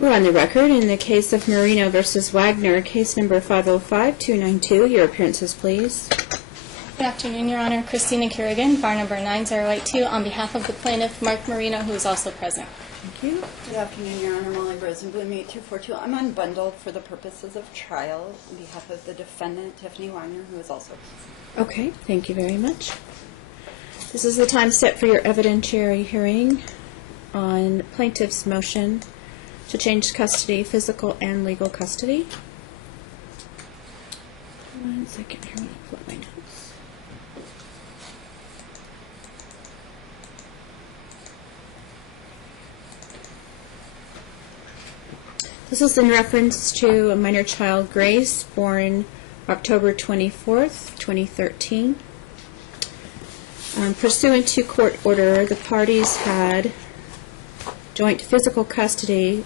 We're on the record in the case of Marino versus Wagner, case number 505-292. Your appearances, please. Good afternoon, Your Honor. Christina Kerrigan, bar number 9082, on behalf of the plaintiff, Mark Marino, who is also present. Thank you. Good afternoon, Your Honor. Molly Rosenblum, 8242. I'm unbundled for the purposes of trial on behalf of the defendant, Tiffany Wagner, who is also present. Okay, thank you very much. This is the time set for your evidentiary hearing on plaintiff's motion to change custody, physical and legal custody. 1 second here, I'm going to flip my notes. This is in reference to a minor child, Grace, born October 24th, 2013. Pursuant to court order, the parties had joint physical custody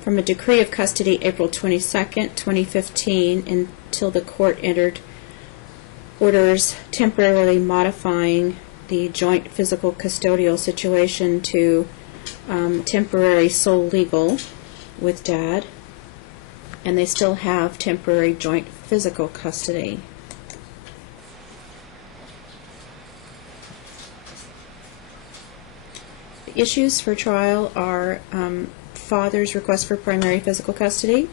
from a decree of custody April 22nd, 2015, until the court entered orders temporarily modifying the joint physical custodial situation to temporary sole legal with Dad, and they still have temporary joint physical custody. The issues for trial are father's request for primary physical custody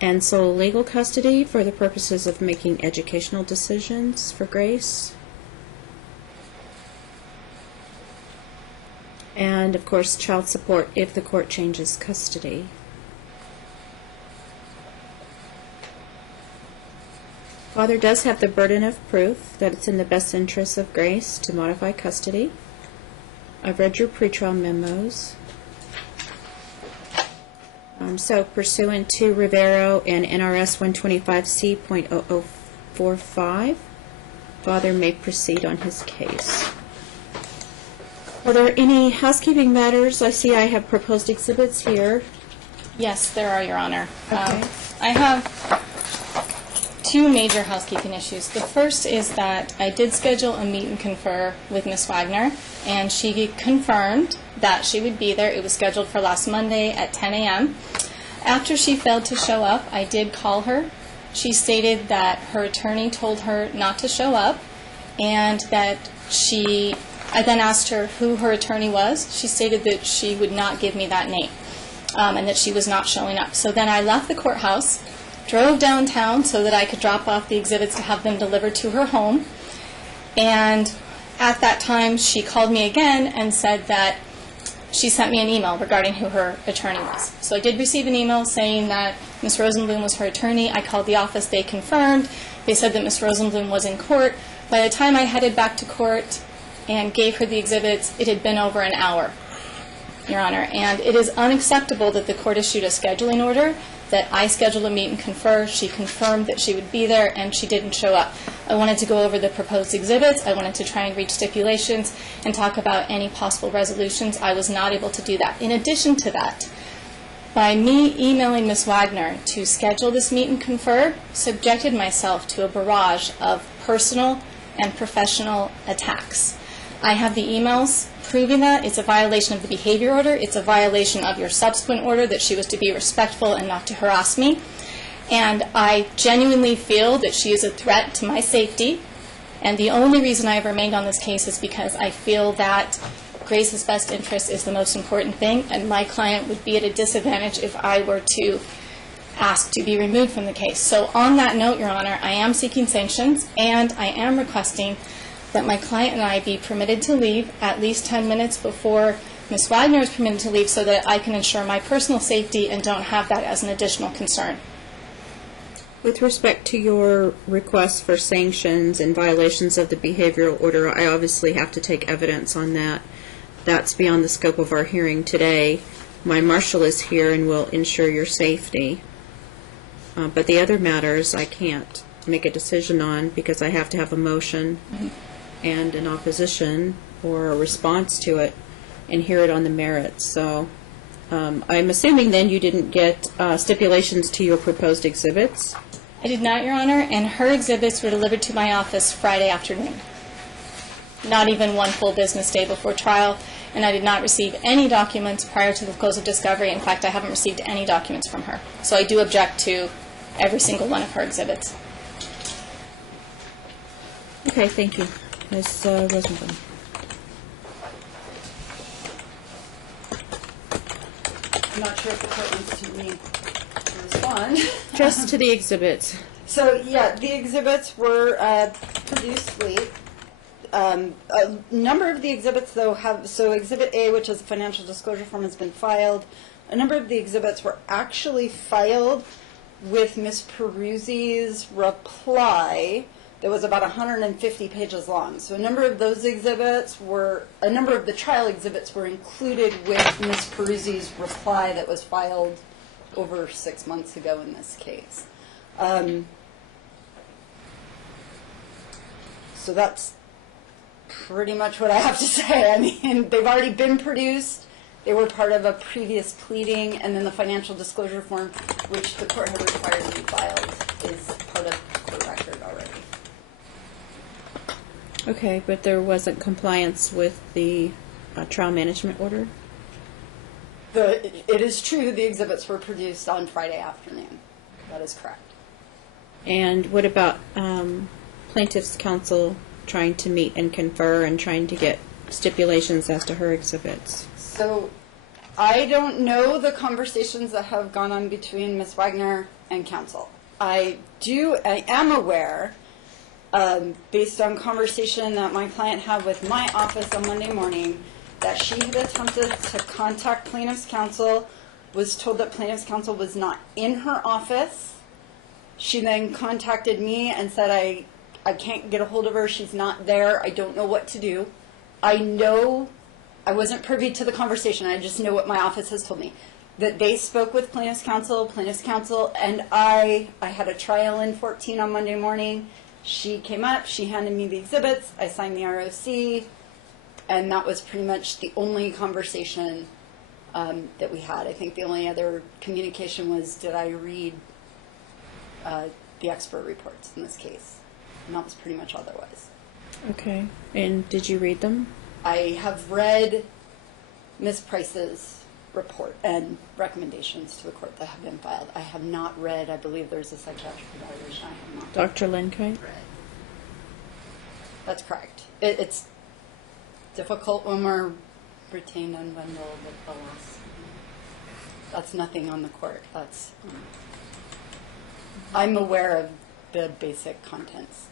and sole legal custody for the purposes of making educational decisions for Grace. And, of course, child support if the court changes custody. Father does have the burden of proof that it's in the best interests of Grace to modify custody. I've read your pretrial memos. So, pursuant to Rivero and NRS 125C.0045, Father may proceed on his case. Are there any housekeeping matters? I see I have proposed exhibits here. Yes, there are, Your Honor. Okay. I have two major housekeeping issues. The first is that I did schedule a meet and confer with Ms. Wagner, and she confirmed that she would be there. It was scheduled for last Monday at 10 a.m. After she failed to show up, I did call her. She stated that her attorney told her not to show up, and that I then asked her who her attorney was. She stated that she would not give me that name, and that she was not showing up. So then I left the courthouse, drove downtown so that I could drop off the exhibits to have them delivered to her home. And at that time, she called me again and said that she sent me an email regarding who her attorney was. So I did receive an email saying that Ms. Rosenblum was her attorney. I called the office. They confirmed. They said that Ms. Rosenblum was in court. By the time I headed back to court and gave her the exhibits, it had been over an hour, Your Honor. And it is unacceptable that the court issued a scheduling order, that I scheduled a meet and confer. She confirmed that she would be there, and she didn't show up. I wanted to go over the proposed exhibits. I wanted to try and reach stipulations and talk about any possible resolutions. I was not able to do that. In addition to that, by me emailing Ms. Wagner to schedule this meet and confer, subjected myself to a barrage of personal and professional attacks. I have the emails proving that. It's a violation of the behavior order. It's a violation of your subsequent order that she was to be respectful and not to harass me. And I genuinely feel that she is a threat to my safety. And the only reason I have remained on this case is because I feel that Grace's best interest is the most important thing, and my client would be at a disadvantage if I were to ask to be removed from the case. So on that note, Your Honor, I am seeking sanctions, and I am requesting that my client and I be permitted to leave at least 10 minutes before Ms. Wagner is permitted to leave so that I can ensure my personal safety and don't have that as an additional concern. With respect to your request for sanctions and violations of the behavioral order, I obviously have to take evidence on that. That's beyond the scope of our hearing today. My marshal is here and will ensure your safety. But the other matters I can't make a decision on because I have to have a motion and an opposition or a response to it and hear it on the merits. So I'm assuming then you didn't get stipulations to your proposed exhibits? I did not, Your Honor, and her exhibits were delivered to my office Friday afternoon. not even one full business day before trial, and I did not receive any documents prior to the close of discovery. In fact, I haven't received any documents from her. So I do object to every single one of her exhibits. Okay, thank you. Ms. Rosenblum. I'm not sure if the court wants me to respond. Just to the exhibits. So, yeah, the exhibits were produced late. A number of the exhibits, though, so Exhibit A, which is a financial disclosure form, has been filed. A number of the exhibits were actually filed with Ms. Peruzzi's reply that was about 150 pages long. So a number of those exhibits a number of the trial exhibits were included with Ms. Peruzzi's reply that was filed over 6 months ago in this case. So that's pretty much what I have to say. I mean, they've already been produced. They were part of a previous pleading, and then the financial disclosure form, which the court had required to be filed, is part of the record already. Okay, but there wasn't compliance with the trial management order? It is true the exhibits were produced on Friday afternoon. That is correct. And what about plaintiff's counsel trying to meet and confer and trying to get stipulations as to her exhibits? So I don't know the conversations that have gone on between Ms. Wagner and counsel. I am aware, based on conversation that my client had with my office on Monday morning, that she had attempted to contact plaintiff's counsel, was told that plaintiff's counsel was not in her office. She then contacted me and said, I can't get a hold of her, she's not there, I don't know what to do. I know, I wasn't privy to the conversation, I just know what my office has told me. That they spoke with plaintiff's counsel, and I had a trial in 14 on Monday morning. She came up, she handed me the exhibits, I signed the ROC, and that was pretty much the only conversation that we had. I think the only other communication was, did I read the expert reports in this case? And that was pretty much all there was. Okay. And did you read them? I have read Ms. Price's report and recommendations to the court that have been filed. I have not read, I believe there's a psychiatric evaluation I have not Dr. Linkite? read. That's correct. It's difficult when we're retained and bundled with the loss. That's nothing on the court. That's I'm aware of the basic contents.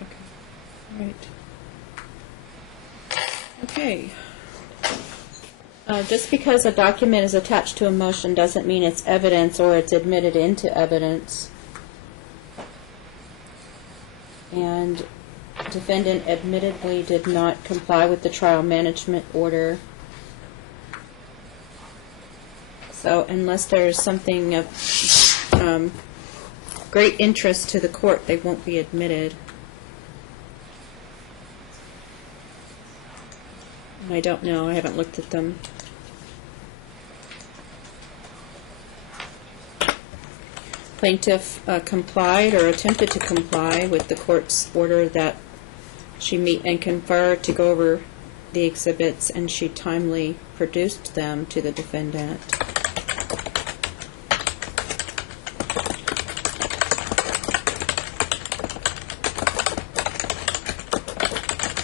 Okay. Right. Okay. Just because a document is attached to a motion doesn't mean it's evidence or it's admitted into evidence. And defendant admittedly did not comply with the trial management order. So unless there's something of great interest to the court, they won't be admitted. I don't know. I haven't looked at them. Plaintiff complied or attempted to comply with the court's order that she meet and confer to go over the exhibits, and she timely produced them to the defendant.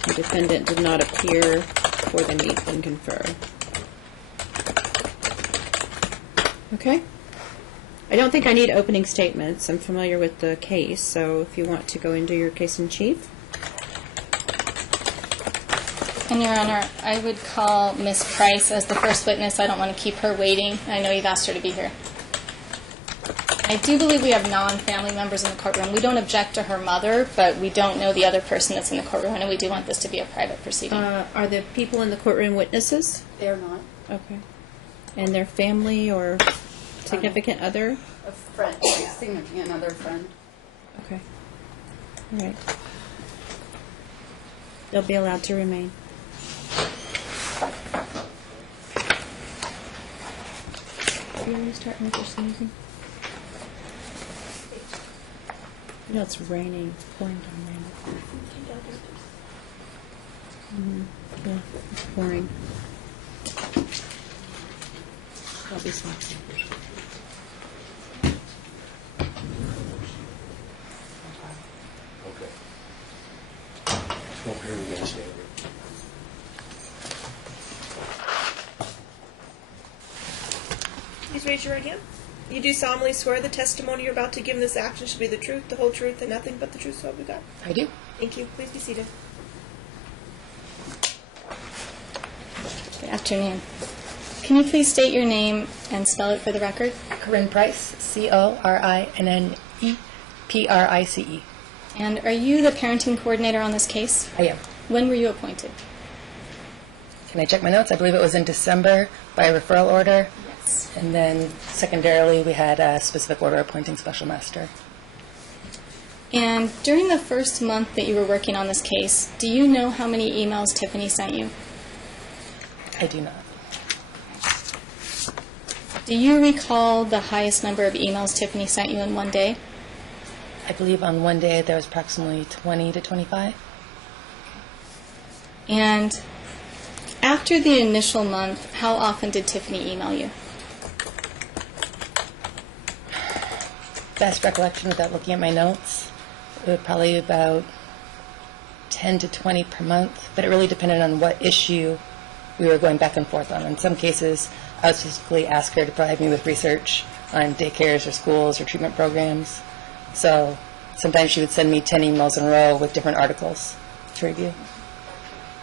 The defendant did not appear for the meet and confer. Okay. I don't think I need opening statements. I'm familiar with the case, so if you want to go into your case in chief. And Your Honor, I would call Ms. Price as the first witness. I don't want to keep her waiting. I know you've asked her to be here. I do believe we have non-family members in the courtroom. We don't object to her mother, but we don't know the other person that's in the courtroom, and we do want this to be a private proceeding. Are the people in the courtroom witnesses? They're not. Okay. And their family or significant other? A friend, significant other friend. Okay. All right. They'll be allowed to remain. Are you already starting with your sneezing? You know it's raining. It's pouring down rain. Yeah, it's boring. That'll be something. Okay. Smoke here, we're gonna stay here. Please raise your right hand. You do solemnly swear the testimony you're about to give in this action shall be the truth, the whole truth, and nothing but the truth, so help you God. I do. Thank you. Please be seated. Good afternoon. Can you please state your name and spell it for the record? Corinne Price, CORINNEPRICE. And are you the parenting coordinator on this case? I am. When were you appointed? Can I check my notes? I believe it was in December by referral order. Yes. And then secondarily, we had a specific order appointing special master. And during the first month that you were working on this case, do you know how many emails Tiffany sent you? I do not. Do you recall the highest number of emails Tiffany sent you in one day? I believe on one day there was approximately 20 to 25. And after the initial month, how often did Tiffany email you? Best recollection without looking at my notes, it was probably about 10 to 20 per month, but it really depended on what issue we were going back and forth on. In some cases, I would specifically ask her to provide me with research on daycares or schools or treatment programs. So sometimes she would send me 10 emails in a row with different articles to review.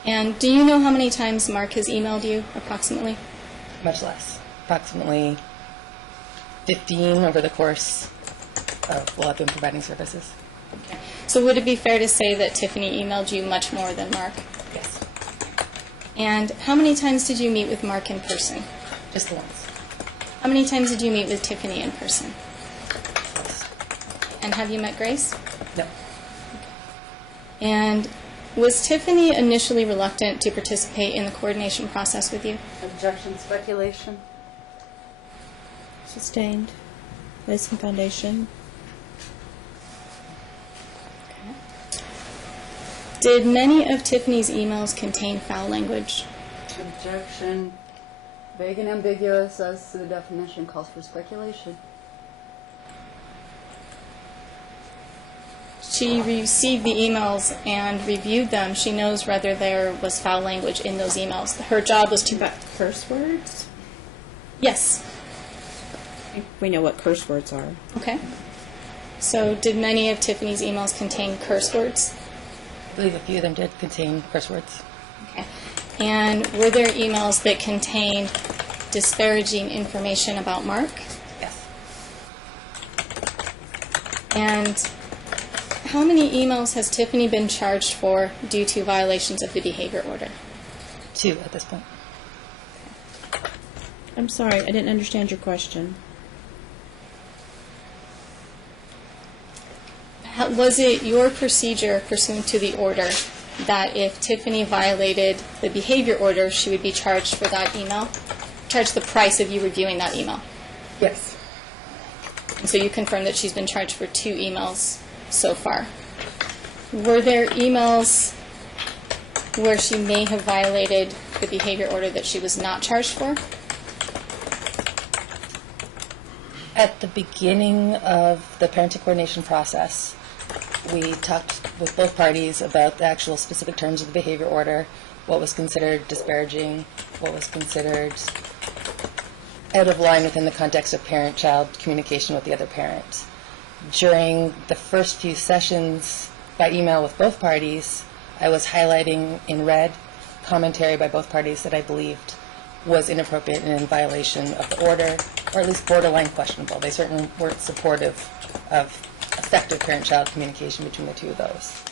And do you know how many times Mark has emailed you, approximately? Much less. Approximately 15 over the course of while I've been providing services. So would it be fair to say that Tiffany emailed you much more than Mark? Yes. And how many times did you meet with Mark in person? Just the once. How many times did you meet with Tiffany in person? And have you met Grace? No. And was Tiffany initially reluctant to participate in the coordination process with you? Objection, speculation. Sustained. Lay some foundation. Did many of Tiffany's emails contain foul language? Objection. Vague and ambiguous as to the definition calls for speculation. She received the emails and reviewed them. She knows whether there was foul language in those emails. Her job was to... About curse words? Yes. We know what curse words are. Okay. So did many of Tiffany's emails contain curse words? I believe a few of them did contain curse words. Okay. And were there emails that contained disparaging information about Mark? Yes. And how many emails has Tiffany been charged for due to violations of the behavior order? 2 at this point. I'm sorry, I didn't understand your question. Was it your procedure pursuant to the order that if Tiffany violated the behavior order, she would be charged for that email? Charged the price of you reviewing that email? Yes. And so you confirm that she's been charged for 2 emails so far. Were there emails where she may have violated the behavior order that she was not charged for? At the beginning of the parenting coordination process, we talked with both parties about the actual specific terms of the behavior order, what was considered disparaging, what was considered out of line within the context of parent-child communication with the other parent. During the first few sessions by email with both parties, I was highlighting in red commentary by both parties that I believed was inappropriate and in violation of the order, or at least borderline questionable. They certainly weren't supportive of effective parent-child communication between the two of those.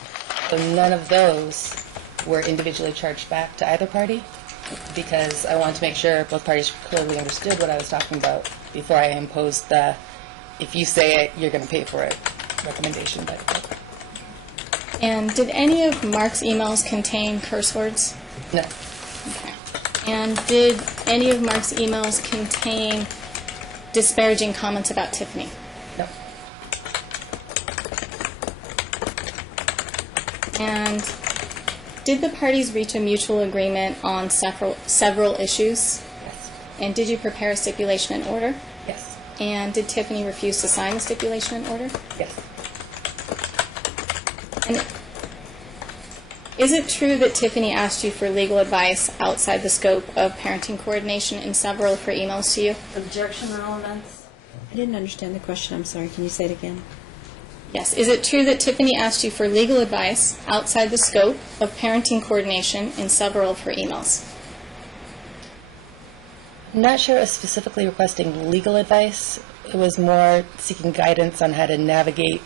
So none of those were individually charged back to either party, because I wanted to make sure both parties clearly understood what I was talking about before I imposed the, if you say it, you're going to pay for it, recommendation by the court. And did any of Mark's emails contain curse words? No. Okay. And did any of Mark's emails contain disparaging comments about Tiffany? No. And Did the parties reach a mutual agreement on several issues? Yes. And did you prepare a stipulation and order? Yes. And did Tiffany refuse to sign the stipulation and order? Yes. And is it true that Tiffany asked you for legal advice outside the scope of parenting coordination in several of her emails to you? Objection elements. I didn't understand the question. I'm sorry. Can you say it again? Yes. Is it true that Tiffany asked you for legal advice outside the scope of parenting coordination in several of her emails? I'm not sure it was specifically requesting legal advice. It was more seeking guidance on how to navigate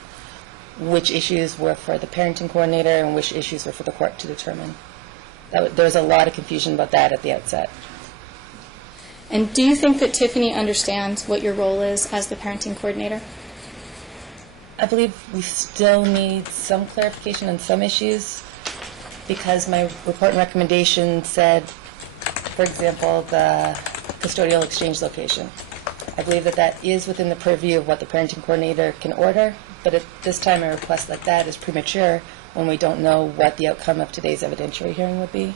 which issues were for the parenting coordinator and which issues were for the court to determine. There was a lot of confusion about that at the outset. And do you think that Tiffany understands what your role is as the parenting coordinator? I believe we still need some clarification on some issues because my report and recommendation said, for example, the custodial exchange location. I believe that that is within the purview of what the parenting coordinator can order, but at this time a request like that is premature when we don't know what the outcome of today's evidentiary hearing would be.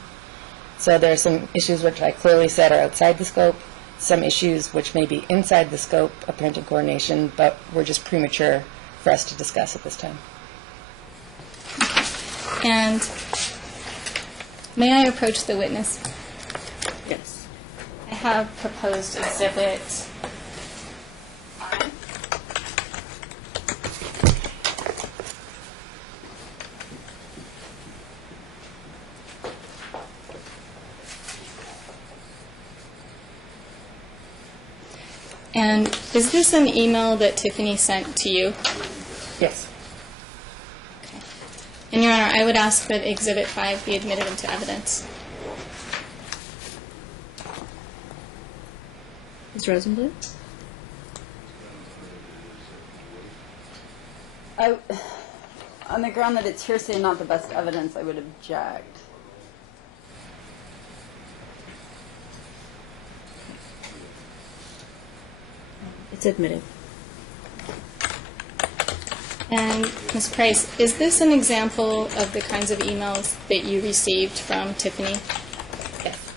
So there are some issues which I clearly said are outside the scope, some issues which may be inside the scope of parenting coordination, but were just premature for us to discuss at this time. And may I approach the witness? Yes. I have proposed exhibit. And is this an email that Tiffany sent to you? Yes. Okay. And Your Honor, I would ask that Exhibit 5 be admitted into evidence. Ms. Rosenblum? On the ground that it's hearsay and not the best evidence, I would object. It's admitted. And Ms. Price, is this an example of the kinds of emails that you received from Tiffany? Yes.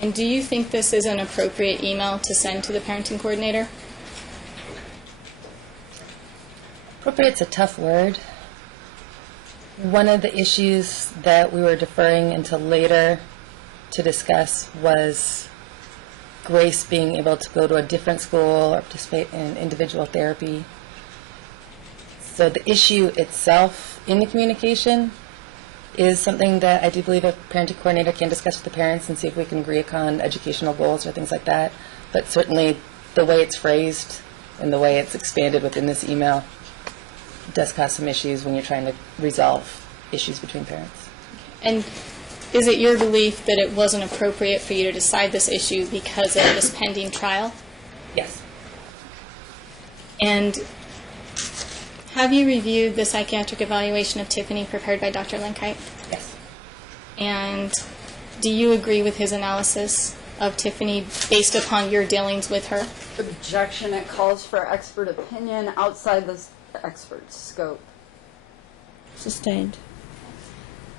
And do you think this is an appropriate email to send to the parenting coordinator? Appropriate's a tough word. One of the issues that we were deferring until later to discuss was Grace being able to go to a different school or participate in individual therapy. So the issue itself in the communication is something that I do believe a parenting coordinator can discuss with the parents and see if we can agree upon educational goals or things like that. But certainly the way it's phrased and the way it's expanded within this email does cause some issues when you're trying to resolve issues between parents. And is it your belief that it wasn't appropriate for you to decide this issue because of this pending trial? Yes. And have you reviewed the psychiatric evaluation of Tiffany prepared by Dr. Linkite? Yes. And do you agree with his analysis of Tiffany based upon your dealings with her? Objection. It calls for expert opinion outside the expert scope. Sustained.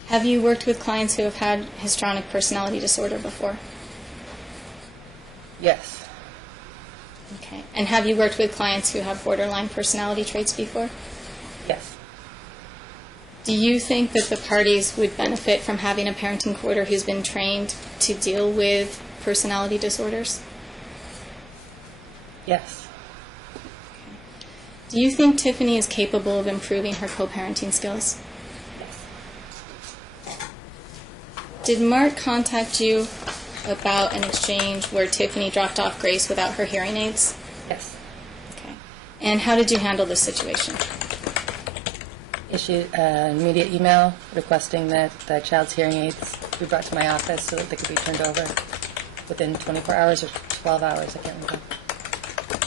Have you worked with clients who have had histrionic personality disorder before? Yes. Okay. And have you worked with clients who have borderline personality traits before? Yes. Do you think that the parties would benefit from having a parenting coordinator who's been trained to deal with personality disorders? Yes. Do you think Tiffany is capable of improving her co-parenting skills? Did Mark contact you about an exchange where Tiffany dropped off Grace without her hearing aids? Yes. Okay. And how did you handle this situation? Issued an immediate email requesting that the child's hearing aids be brought to my office so that they could be turned over within 24 hours or 12 hours, I can't remember.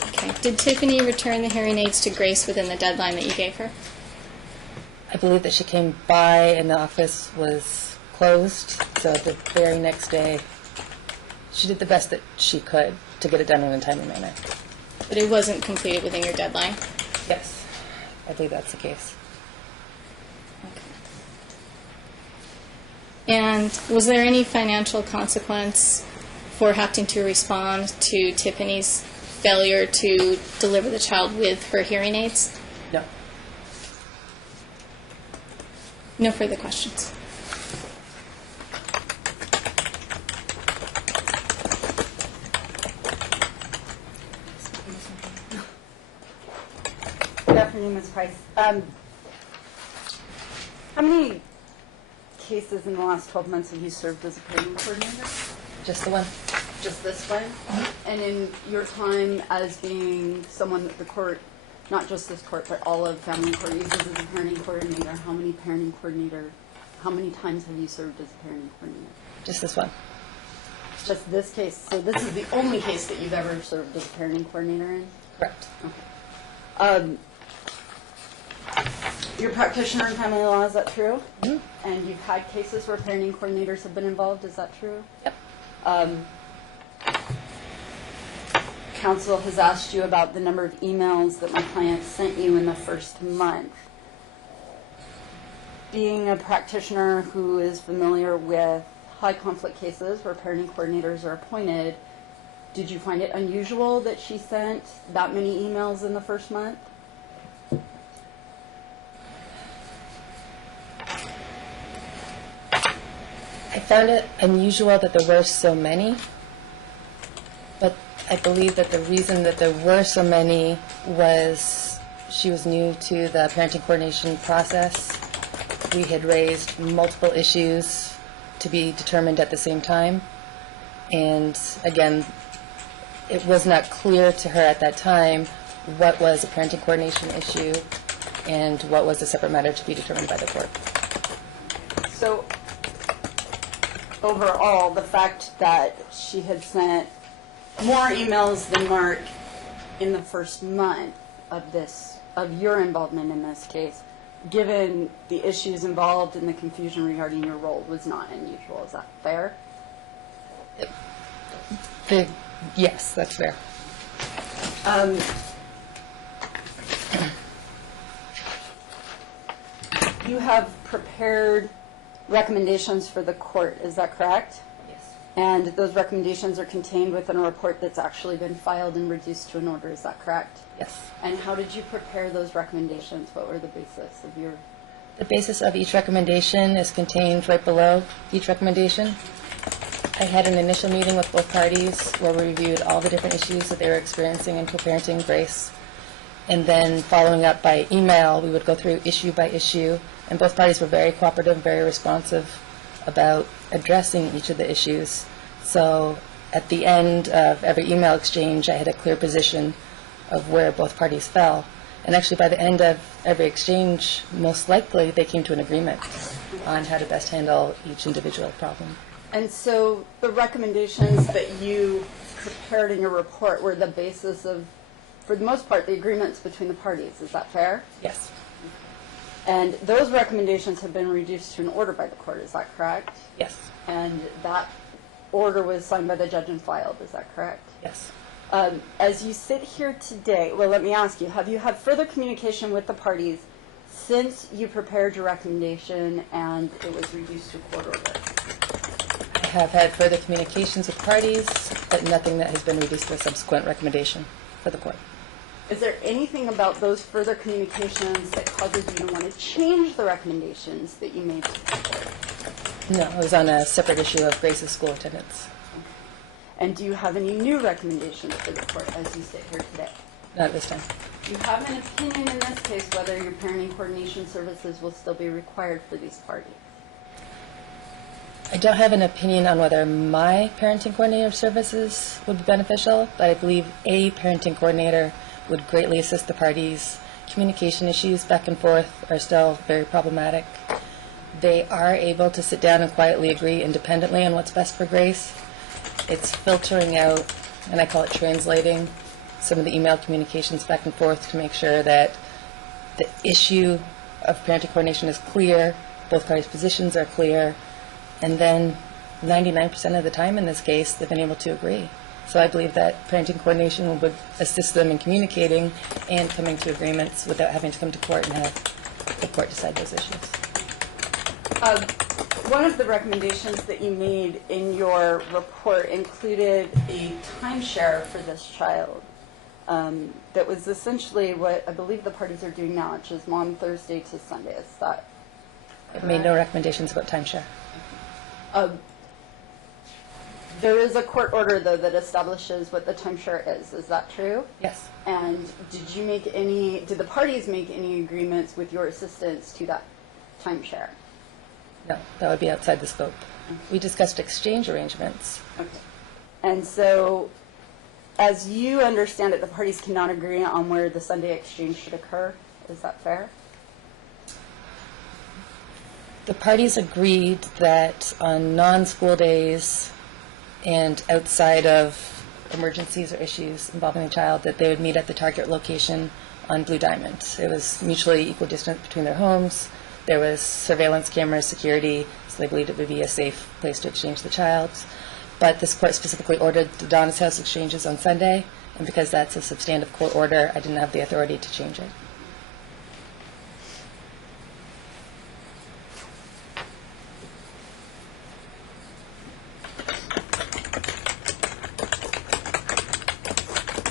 Okay. Did Tiffany return the hearing aids to Grace within the deadline that you gave her? I believe that she came by and the office was closed, so the very next day she did the best that she could to get it done in a timely manner. But it wasn't completed within your deadline? Yes, I believe that's the case. And was there any financial consequence for having to respond to Tiffany's failure to deliver the child with her hearing aids? No. No further questions. Good afternoon, Ms. Price. How many cases in the last 12 months have you served as a parenting coordinator? Just the one. Just this one? And in your time as being someone that the court, not just this court, but all of family court uses as a parenting coordinator, how many times have you served as a parenting coordinator? Just this one. Just this case. So this is the only case that you've ever served as a parenting coordinator in? Correct. Okay. You're a practitioner in family law, is that true? Mhm. And you've had cases where parenting coordinators have been involved, is that true? Yep. Counsel has asked you about the number of emails that my client sent you in the first month. Being a practitioner who is familiar with high conflict cases where parenting coordinators are appointed, did you find it unusual that she sent that many emails in the first month? I found it unusual that there were so many, but I believe that the reason that there were so many was she was new to the parenting coordination process. We had raised multiple issues to be determined at the same time, and again, it was not clear to her at that time what was a parenting coordination issue and what was a separate matter to be determined by the court. So, overall, the fact that she had sent more emails than Mark in the first month of your involvement in this case, given the issues involved and the confusion regarding your role, was not unusual. Is that fair? Yes, that's fair. You have prepared recommendations for the court, is that correct? Yes. And those recommendations are contained within a report that's actually been filed and reduced to an order, is that correct? Yes. And how did you prepare those recommendations? What were the basis of your... The basis of each recommendation is contained right below each recommendation. I had an initial meeting with both parties where we reviewed all the different issues that they were experiencing in co-parenting Grace. And then following up by email, we would go through issue by issue, and both parties were very cooperative, very responsive about addressing each of the issues. So at the end of every email exchange, I had a clear position of where both parties fell. And actually by the end of every exchange, most likely they came to an agreement on how to best handle each individual problem. And so the recommendations that you prepared in your report were the basis of, for the most part, the agreements between the parties. Is that fair? Yes. And those recommendations have been reduced to an order by the court. Is that correct? Yes. And that order was signed by the judge and filed. Is that correct? Yes. As you sit here today, well, let me ask you, have you had further communication with the parties since you prepared your recommendation and it was reduced to a court order? I have had further communications with parties, but nothing that has been reduced to a subsequent recommendation for the court. Is there anything about those further communications that causes you to want to change the recommendations that you made to the court? No, it was on a separate issue of Grace's school attendance. And do you have any new recommendations for the court as you sit here today? Not at this time. Do you have an opinion in this case whether your parenting coordination services will still be required for these parties? I don't have an opinion on whether my parenting coordinator services would be beneficial, but I believe a parenting coordinator would greatly assist the parties. Communication issues back and forth are still very problematic. They are able to sit down and quietly agree independently on what's best for Grace. It's filtering out, and I call it translating, some of the email communications back and forth to make sure that the issue of parenting coordination is clear, both parties' positions are clear, and then 99% of the time in this case, they've been able to agree. So I believe that parenting coordination would assist them in communicating and coming to agreements without having to come to court and have the court decide those issues. One of the recommendations that you made in your report included a timeshare for this child. That was essentially what I believe the parties are doing now, which is mom Thursday to Sunday. Is that It made no recommendations about timeshare. There is a court order, though, that establishes what the timeshare is. Is that true? Yes. And did the parties make any agreements with your assistance to that timeshare? No, that would be outside the scope. We discussed exchange arrangements. Okay. And so, as you understand it, the parties cannot agree on where the Sunday exchange should occur. Is that fair? The parties agreed that on non-school days and outside of emergencies or issues involving the child, that they would meet at the target location on Blue Diamond. It was mutually equidistant between their homes. There was surveillance cameras, security, so they believed it would be a safe place to exchange the child. But this court specifically ordered the Donna's House exchanges on Sunday, and because that's a substantive court order, I didn't have the authority to change it.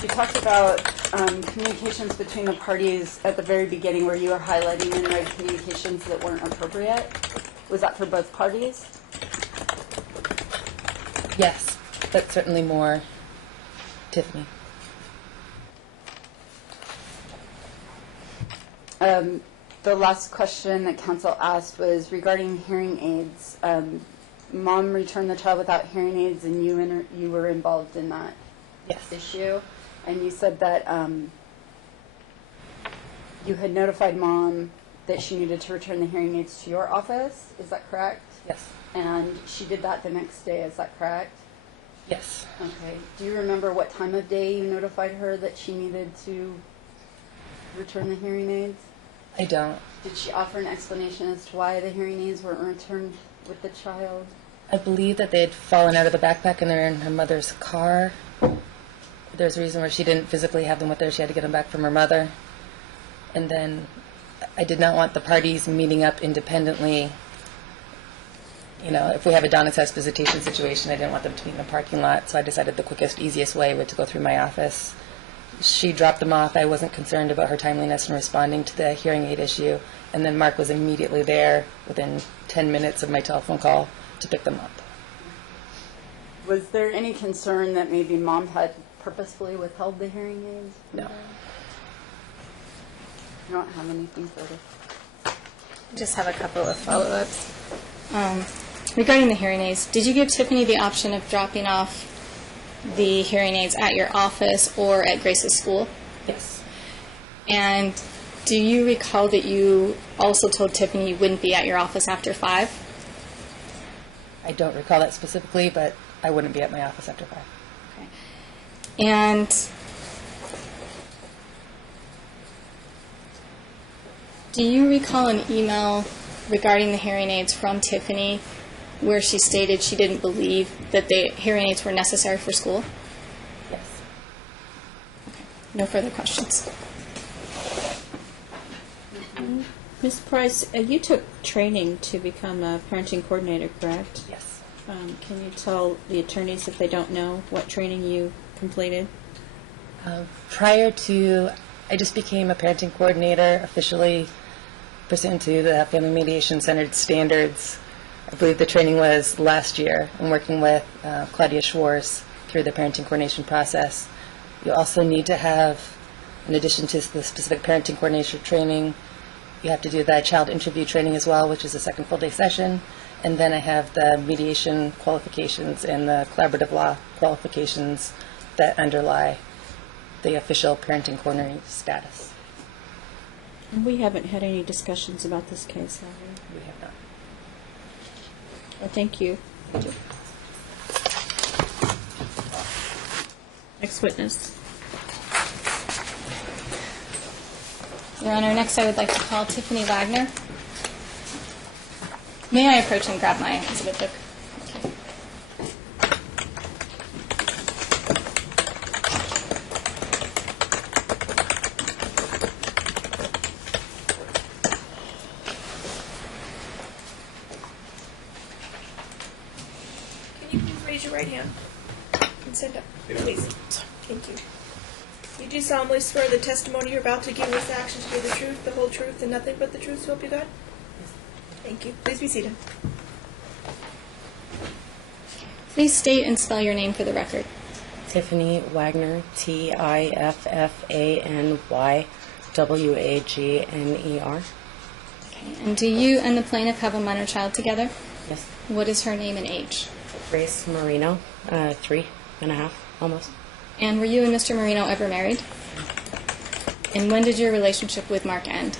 You talked about communications between the parties at the very beginning where you were highlighting in red communications that weren't appropriate. Was that for both parties? Yes, but certainly more Tiffany. The last question that counsel asked was regarding hearing aids. Mom returned the child without hearing aids, and you were involved in that Yes. issue. And you said that you had notified Mom that she needed to return the hearing aids to your office. Is that correct? Yes. And she did that the next day. Is that correct? Yes. Okay. Do you remember what time of day you notified her that she needed to return the hearing aids? I don't. Did she offer an explanation as to why the hearing aids weren't returned with the child? I believe that they had fallen out of the backpack and they're in her mother's car. There's a reason where she didn't physically have them with her. She had to get them back from her mother. And then I did not want the parties meeting up independently. You know, if we have a Donna's House visitation situation, I didn't want them to meet in the parking lot, so I decided the quickest, easiest way was to go through my office. She dropped them off. I wasn't concerned about her timeliness in responding to the hearing aid issue. And then Mark was immediately there within 10 minutes of my telephone call to pick them up. Was there any concern that maybe Mom had purposefully withheld the hearing aids? No. I don't have anything further. Just have a couple of follow-ups. Regarding the hearing aids, did you give Tiffany the option of dropping off the hearing aids at your office or at Grace's school? Yes. And do you recall that you also told Tiffany you wouldn't be at your office after 5? I don't recall that specifically, but I wouldn't be at my office after 5. Okay. And do you recall an email regarding the hearing aids from Tiffany where she stated she didn't believe that the hearing aids were necessary for school? Yes. Okay. No further questions. Ms. Price, you took training to become a parenting coordinator, correct? Yes. Can you tell the attorneys if they don't know what training you completed? Prior to, I just became a parenting coordinator officially pursuant to the Family Mediation Centered standards. I believe the training was last year. I'm working with Claudia Schwartz through the parenting coordination process. You also need to have, in addition to the specific parenting coordination training, you have to do the child interview training as well, which is a second full-day session. And then I have the mediation qualifications and the collaborative law qualifications that underlie the official parenting coordinator status. We haven't had any discussions about this case, have we? We have not. Well, thank you. Next witness. Your Honor, next I would like to call Tiffany Wagner. May I approach and grab my exhibit book? right hand and stand up, please. Thank you. You do solemnly swear the testimony you're about to give in this action to be the truth, the whole truth, and nothing but the truth, so help you God? Thank you. Please be seated. Please state and spell your name for the record. Tiffany Wagner, TIFFANY Okay. And do you and the plaintiff have a minor child together? Yes. What is her name and age? Grace Marino, 3.5, almost. And were you and Mr. Marino ever married? And when did your relationship with Mark end?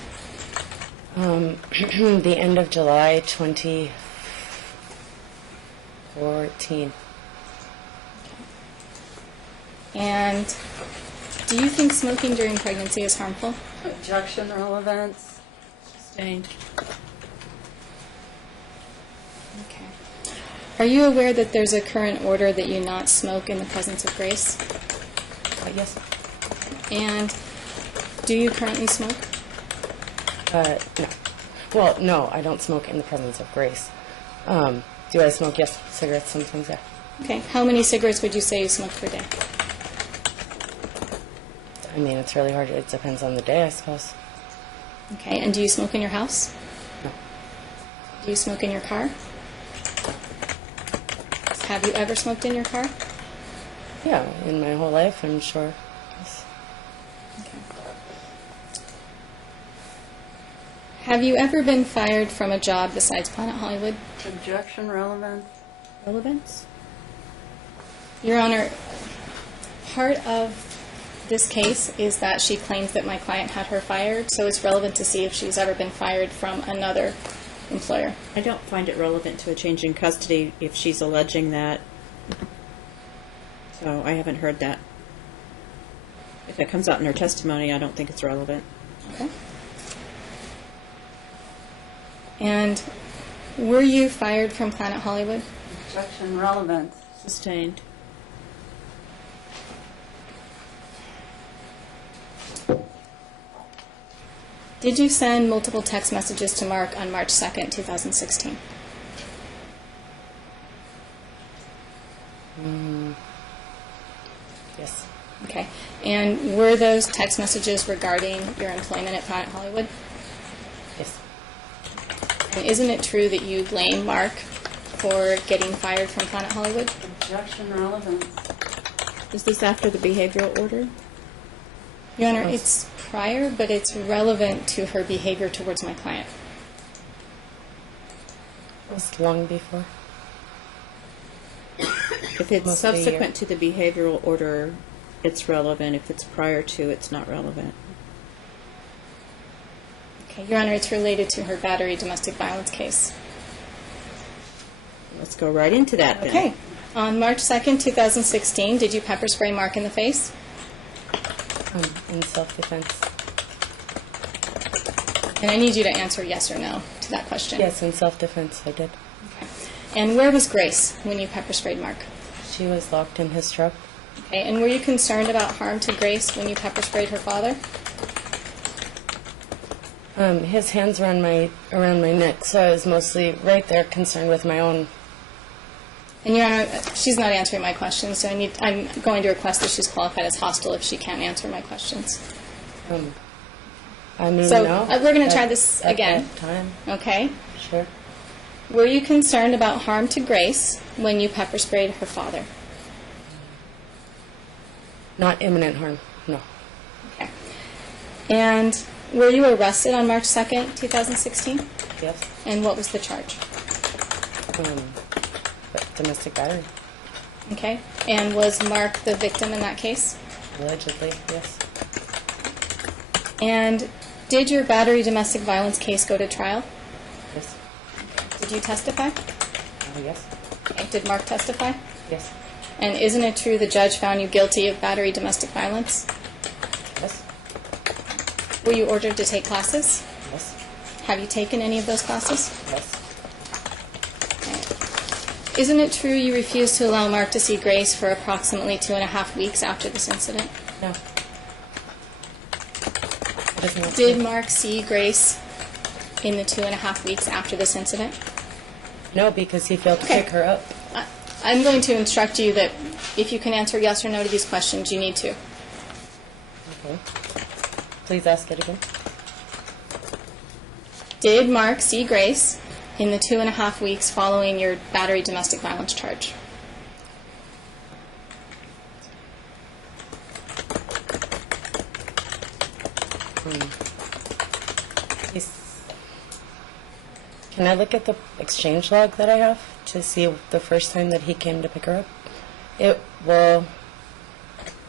The end of July 2014. And do you think smoking during pregnancy is harmful? Objection, relevance. Sustained. Okay. Are you aware that there's a current order that you not smoke in the presence of Grace? Yes. And do you currently smoke? No. Well, no, I don't smoke in the presence of Grace. Do I smoke? Yes, cigarettes, some things, yeah. Okay. How many cigarettes would you say you smoke per day? I mean, it's really hard. It depends on the day, I suppose. Okay. And do you smoke in your house? No. Do you smoke in your car? Have you ever smoked in your car? Yeah, in my whole life, I'm sure. Yes. Okay. Have you ever been fired from a job besides Planet Hollywood? Objection, relevance. Relevance? Your Honor, part of this case is that she claims that my client had her fired, so it's relevant to see if she's ever been fired from another employer. I don't find it relevant to a change in custody if she's alleging that. So I haven't heard that. If it comes out in her testimony, I don't think it's relevant. Okay. And were you fired from Planet Hollywood? Objection, relevance. Sustained. Did you send multiple text messages to Mark on March 2nd, 2016? Yes. Okay. And were those text messages regarding your employment at Planet Hollywood? Yes. And isn't it true that you blame Mark for getting fired from Planet Hollywood? Objection, relevance. Is this after the behavioral order? Your Honor, it's prior, but it's relevant to her behavior towards my client. It was long before. If it's Must be a year. subsequent to the behavioral order, it's relevant. If it's prior to, it's not relevant. Okay, Your Honor, it's related to her battery domestic violence case. Let's go right into that then. Okay. On March 2nd, 2016, did you pepper spray Mark in the face? In self-defense. And I need you to answer yes or no to that question. Yes, in self-defense, I did. Okay. And where was Grace when you pepper sprayed Mark? She was locked in his truck. Okay. And were you concerned about harm to Grace when you pepper sprayed her father? His hands were on around my neck, so I was mostly right there concerned with my own. And Your Honor, she's not answering my questions, so I'm going to request that she's qualified as hostile if she can't answer my questions. I mean, So, no. we're gonna try this at again. that time, Okay. sure. Were you concerned about harm to Grace when you pepper sprayed her father? Not imminent harm, no. Okay. And were you arrested on March 2nd, 2016? Yes. And what was the charge? But domestic battery, Okay. And was Mark the victim in that case? allegedly, yes. And did your battery domestic violence case go to trial? Yes. Did you testify? Yes. Okay. Did Mark testify? Yes. And isn't it true the judge found you guilty of battery domestic violence? Yes. Were you ordered to take classes? Yes. Have you taken any of those classes? Yes. Isn't it true you refused to allow Mark to see Grace for approximately 2.5 weeks after this incident? No. It is not Did true. Mark see Grace in the 2.5 weeks after this incident? No, because he failed to Okay. pick her up. I'm going to instruct you that if you can answer yes or no to these questions, you need to. Okay. Please ask it again. Did Mark see Grace in the 2.5 weeks following your battery domestic violence charge? Can I look at the exchange log that I have to see the first time that he came to pick her up? It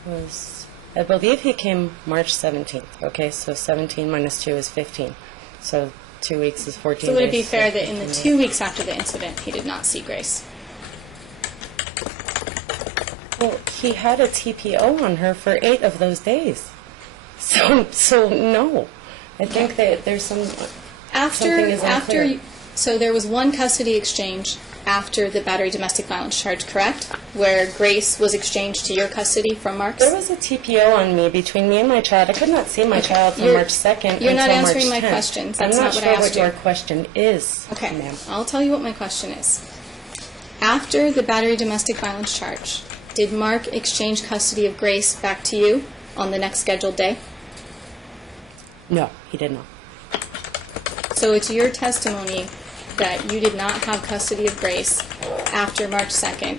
was, I believe he came March 17th. Okay, so 17 minus 2 is 15. So 2 weeks is 14 So would it be days, fair so that in the 15 2 days. weeks after the incident, he did not see Grace? Well, he had a TPO on her for 8 of those days. So no. I think that there's something is unclear. So there was one custody exchange after the battery domestic violence charge, correct? Where Grace was exchanged to your custody from Mark's? There was a TPO on me between me and my child. I could not see my child from You're- March 2nd you're not until answering March my 10th. questions. That's not what I I'm not asked sure you. what your question is, Okay, ma'am. I'll tell you what my question is. After the battery domestic violence charge, did Mark exchange custody of Grace back to you on the next scheduled day? No, he did not. So it's your testimony that you did not have custody of Grace after March 2nd,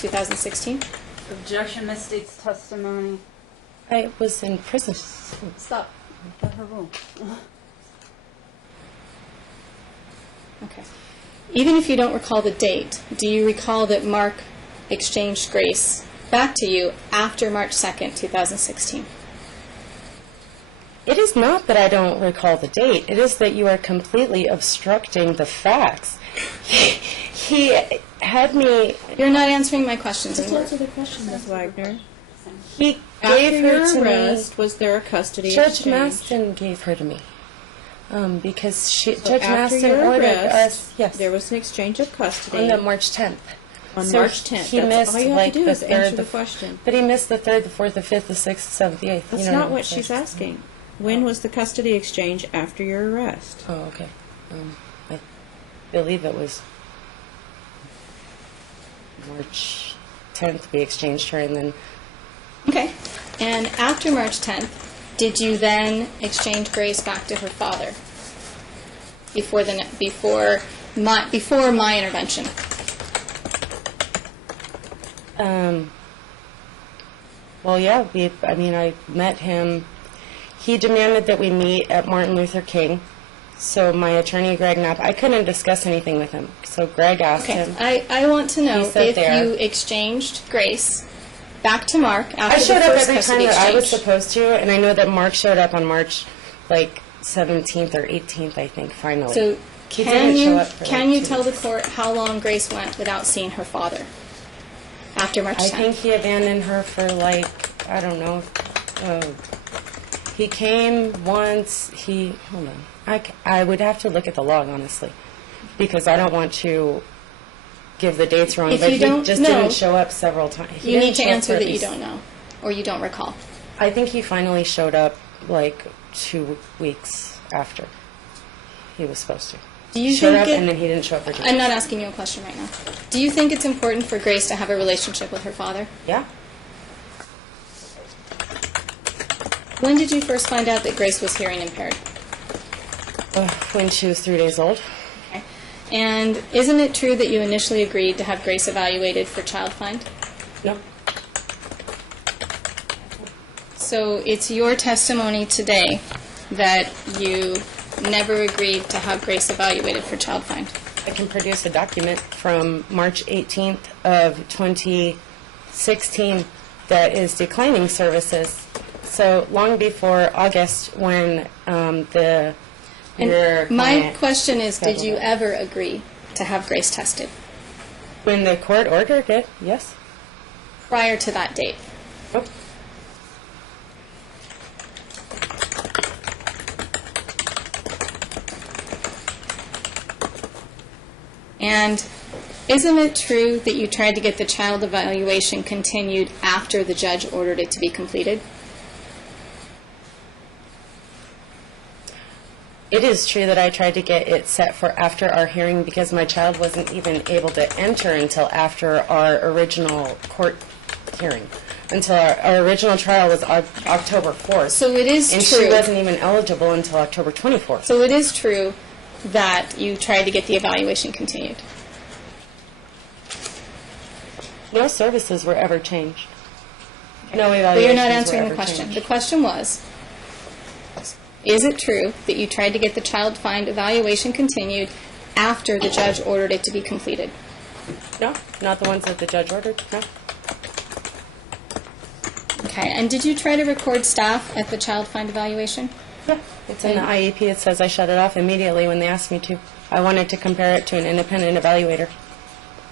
2016? Objection, Ms. State's testimony. I was in prison. Stop. Let her rule. Okay. Even if you don't recall the date, do you recall that Mark exchanged Grace back to you after March 2nd, 2016? It is not that I don't recall the date. It is that you are completely obstructing the facts. He had me... You're not answering my questions Just anymore. answer the question, Ms. Wagner. He After gave her your to arrest, was there a custody Judge exchange? Maston gave her to me. Because So Judge after Maston your ordered arrest, us... Yes. there was an exchange of custody On the March 10th. on So March 10th. He That's missed all you have like to do the is answer third, the question. But he missed the 3rd, the 4th, the 5th, the 6th, the 7th, the 8th. That's not what she's asking. When was the custody exchange after your arrest? Oh, okay. I believe it was March 10th we exchanged her, and then Okay. And after March 10th, did you then exchange Grace back to her father before my intervention? well, yeah, I met him. He demanded that we meet at Martin Luther King. So my attorney, Greg Knapp, I couldn't discuss anything with him. So Greg asked Okay. him. I want to know He sat if there. you exchanged Grace back to Mark after I the showed up first every time custody that I was exchange. supposed to, and I know that Mark showed up on March, 17th or 18th, I think, finally. So He can didn't show you up for, can like, you 2 tell the weeks. court how long Grace went without seeing her father after March 10th? I think he abandoned her for I don't know. He came once. Hold on. I would have to look at the log, honestly, because I don't want to give the dates wrong. If But you he don't just know, didn't show up several times. He You didn't need to show up answer for at that you least- don't know or you don't recall. I think he finally showed up 2 weeks after he was supposed to. Do you showed think up it- and then he didn't show up for 2 I'm weeks. not asking you a question right now. Do you think it's important for Grace to have a relationship with her father? Yeah. When did you first find out that Grace was hearing impaired? When she was 3 days old. Okay. And isn't it true that you initially agreed to have Grace evaluated for child find? No. So it's your testimony today that you never agreed to have Grace evaluated for child find. I can produce a document from March 18th of 2016 that is declining services. So long before August, when your My client question is, did scheduled you it. ever agree to have Grace tested When the court ordered it, yes. prior to that date? Nope. And isn't it true that you tried to get the child evaluation continued after the judge ordered it to be completed? It is true that I tried to get it set for after our hearing because my child wasn't even able to enter until after our original court hearing, until our original trial was October 4th. So it is and true. she wasn't even eligible until October 24th. So it is true that you tried to get the evaluation continued. No services were ever changed. No But evaluations you're not were answering the ever question. changed. The question was, is it true that you tried to get the child find evaluation continued after the judge ordered it to be completed? No, not the ones that the judge ordered. No. Okay, and did you try to record staff at the child find evaluation? Yeah, it's in the IEP. It says I shut it off immediately when they asked me to. I wanted to compare it to an independent evaluator,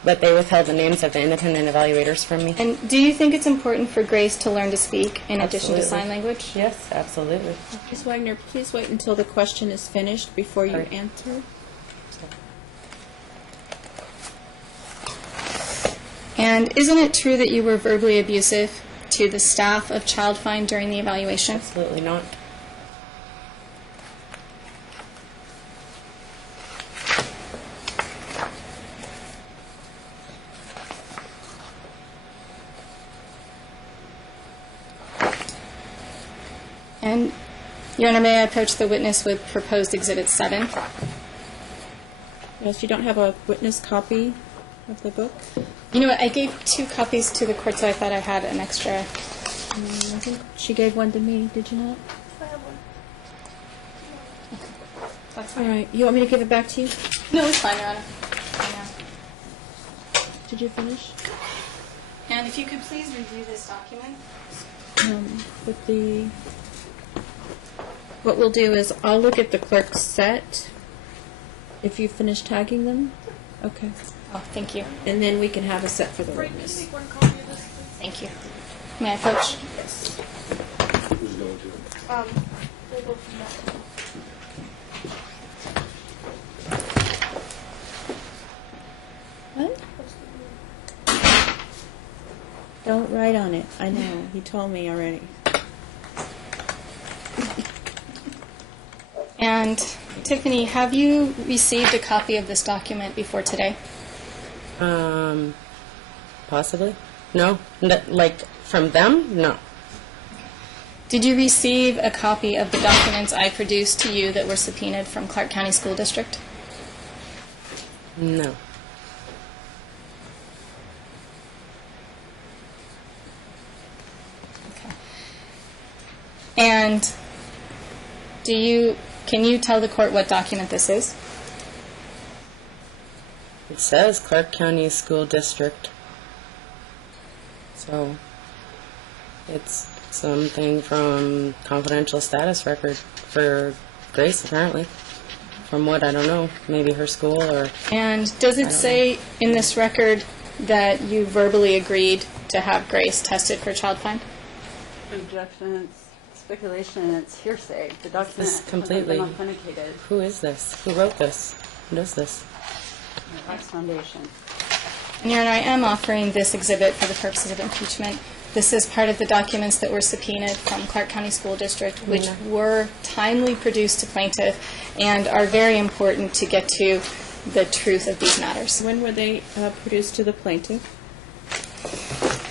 but they withheld the names of the independent evaluators from me. And do you think it's important for Grace to learn to speak in addition to Absolutely. sign language? Yes, absolutely. Ms. Wagner, please wait until the question is finished before you Sorry. answer. And isn't it true that you were verbally abusive to the staff of Child Find during the evaluation? Absolutely not. And, Your Honor, may I approach the witness with proposed Exhibit 7? Yes, you don't have a witness copy of the book? You know what, I gave 2 copies to the court, so I thought I had an extra. I think she gave one to me, did you not? I have one. That's All right, you want me to give it back to you? No, it's fine, Your Honor. Did you finish? And if you could please review this document. With the, what we'll do is I'll look at the clerk's set if you finish tagging them. Okay. Oh, thank you. And then we can have a set for the Frank, can you witness. make one copy of this, please? Thank you. May I approach? Yes. Who's going to? We'll go from that. What? Don't write on it. I know. He told me already. And Tiffany, have you received a copy of this document before today? Possibly. No, like from them. No. Did you receive a copy of the documents I produced to you that were subpoenaed from Clark County School District? No. Okay. And can you tell the court what document this is? It says Clark County School District. So it's something from confidential status record for Grace, apparently. From what, I don't know, maybe her school or... And does it say in this record that you verbally agreed to have Grace tested for child find? Objection, it's speculation, it's hearsay. The document This hasn't completely- been authenticated. Who is this? Who wrote this? Who does this? The Fox Foundation. And Your Honor, I am offering this exhibit for the purposes of impeachment. This is part of the documents that were subpoenaed from Clark County School District, which were timely produced to plaintiff and are very important to get to the truth of these matters. When were they produced to the plaintiff?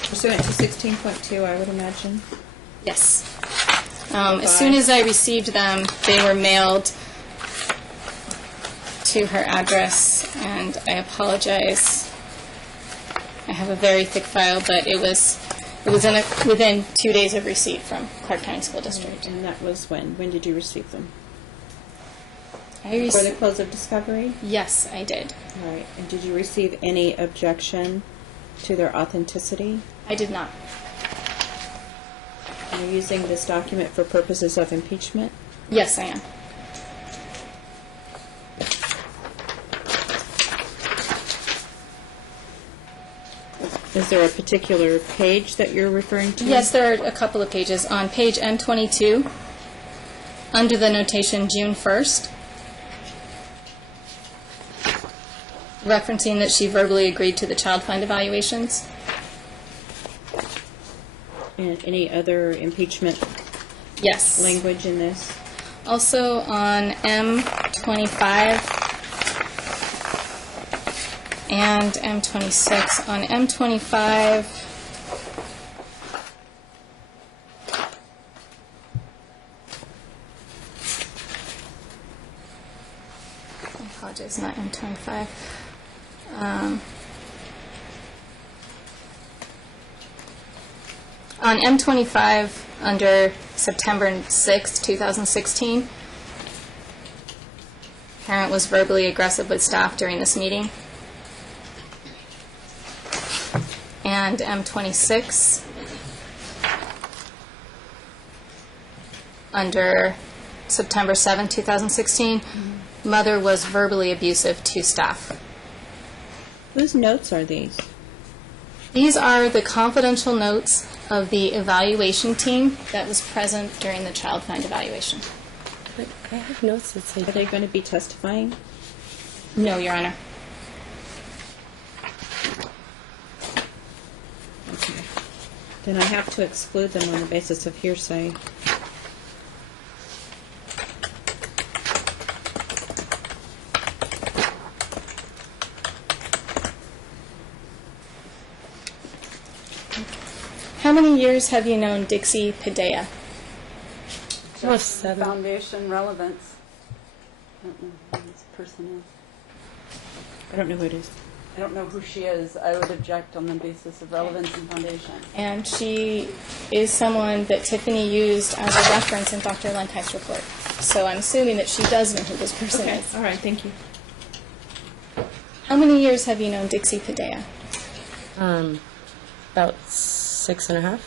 Pursuant to 16.2, I would imagine. Yes. As soon as I received them, they were mailed to her address, and I apologize. I have a very thick file, but it was within 2 days of receipt from Clark County School District. And that was when? When did you receive them? I Before the received. close of discovery? Yes, I did. All right. And did you receive any objection to their authenticity? I did not. Are you using this document for purposes of impeachment? Yes, I am. Is there a particular page that you're referring to? Yes, there are a couple of pages. On page M22, under the notation June 1st, referencing that she verbally agreed to the child find evaluations. And any other impeachment Yes. language in this? Also on M25 and M26. On M25, I apologize, not M25. On M25, under September 6, 2016, parent was verbally aggressive with staff during this meeting. And M26, under September 7, 2016, mother was verbally abusive to staff. Whose notes are these? These are the confidential notes of the evaluation team that was present during the child find evaluation. But I have notes that say Are they going to be testifying? No, Your Honor. Okay. Then I have to exclude them on the basis of hearsay. How many years have you known Dixie Padilla? almost 7. Foundation relevance. I don't know who this person is. I don't know who it is. I don't know who she is. I would object on the basis of relevance and foundation. And she is someone that Tiffany used as a reference in Dr. Lenkheit's report. So I'm assuming that she does know who this person Okay, is. all right, thank you. How many years have you known Dixie Padilla? About 6.5.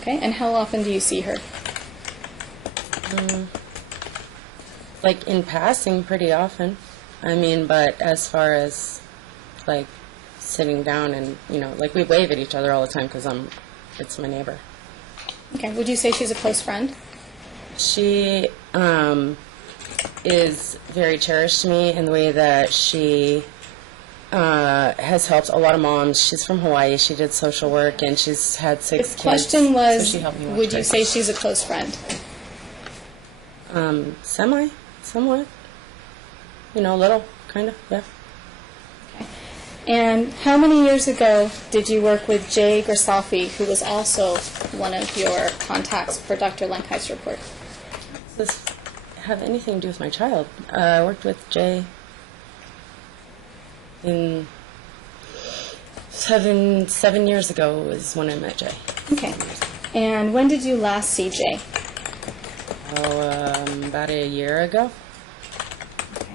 Okay, and how often do you see her? Like in passing, pretty often. I mean, but as far as like sitting down and like we wave at each other all the time because it's my neighbor. Okay, would you say she's a close friend? She is very cherished to me in the way that she has helped a lot of moms. She's from Hawaii. She did social work, and she's had 6 kids. The question was, so she helped me watch would you kids. say she's a close friend? Somewhat. Little, kind of, yeah. And how many years ago did you work with Jay Gersalfi, who was also one of your contacts for Dr. Lenkheit's report? Does this have anything to do with my child? I worked with Jay in 7 years ago was when I met Jay. Okay. And when did you last see Jay? About a year ago.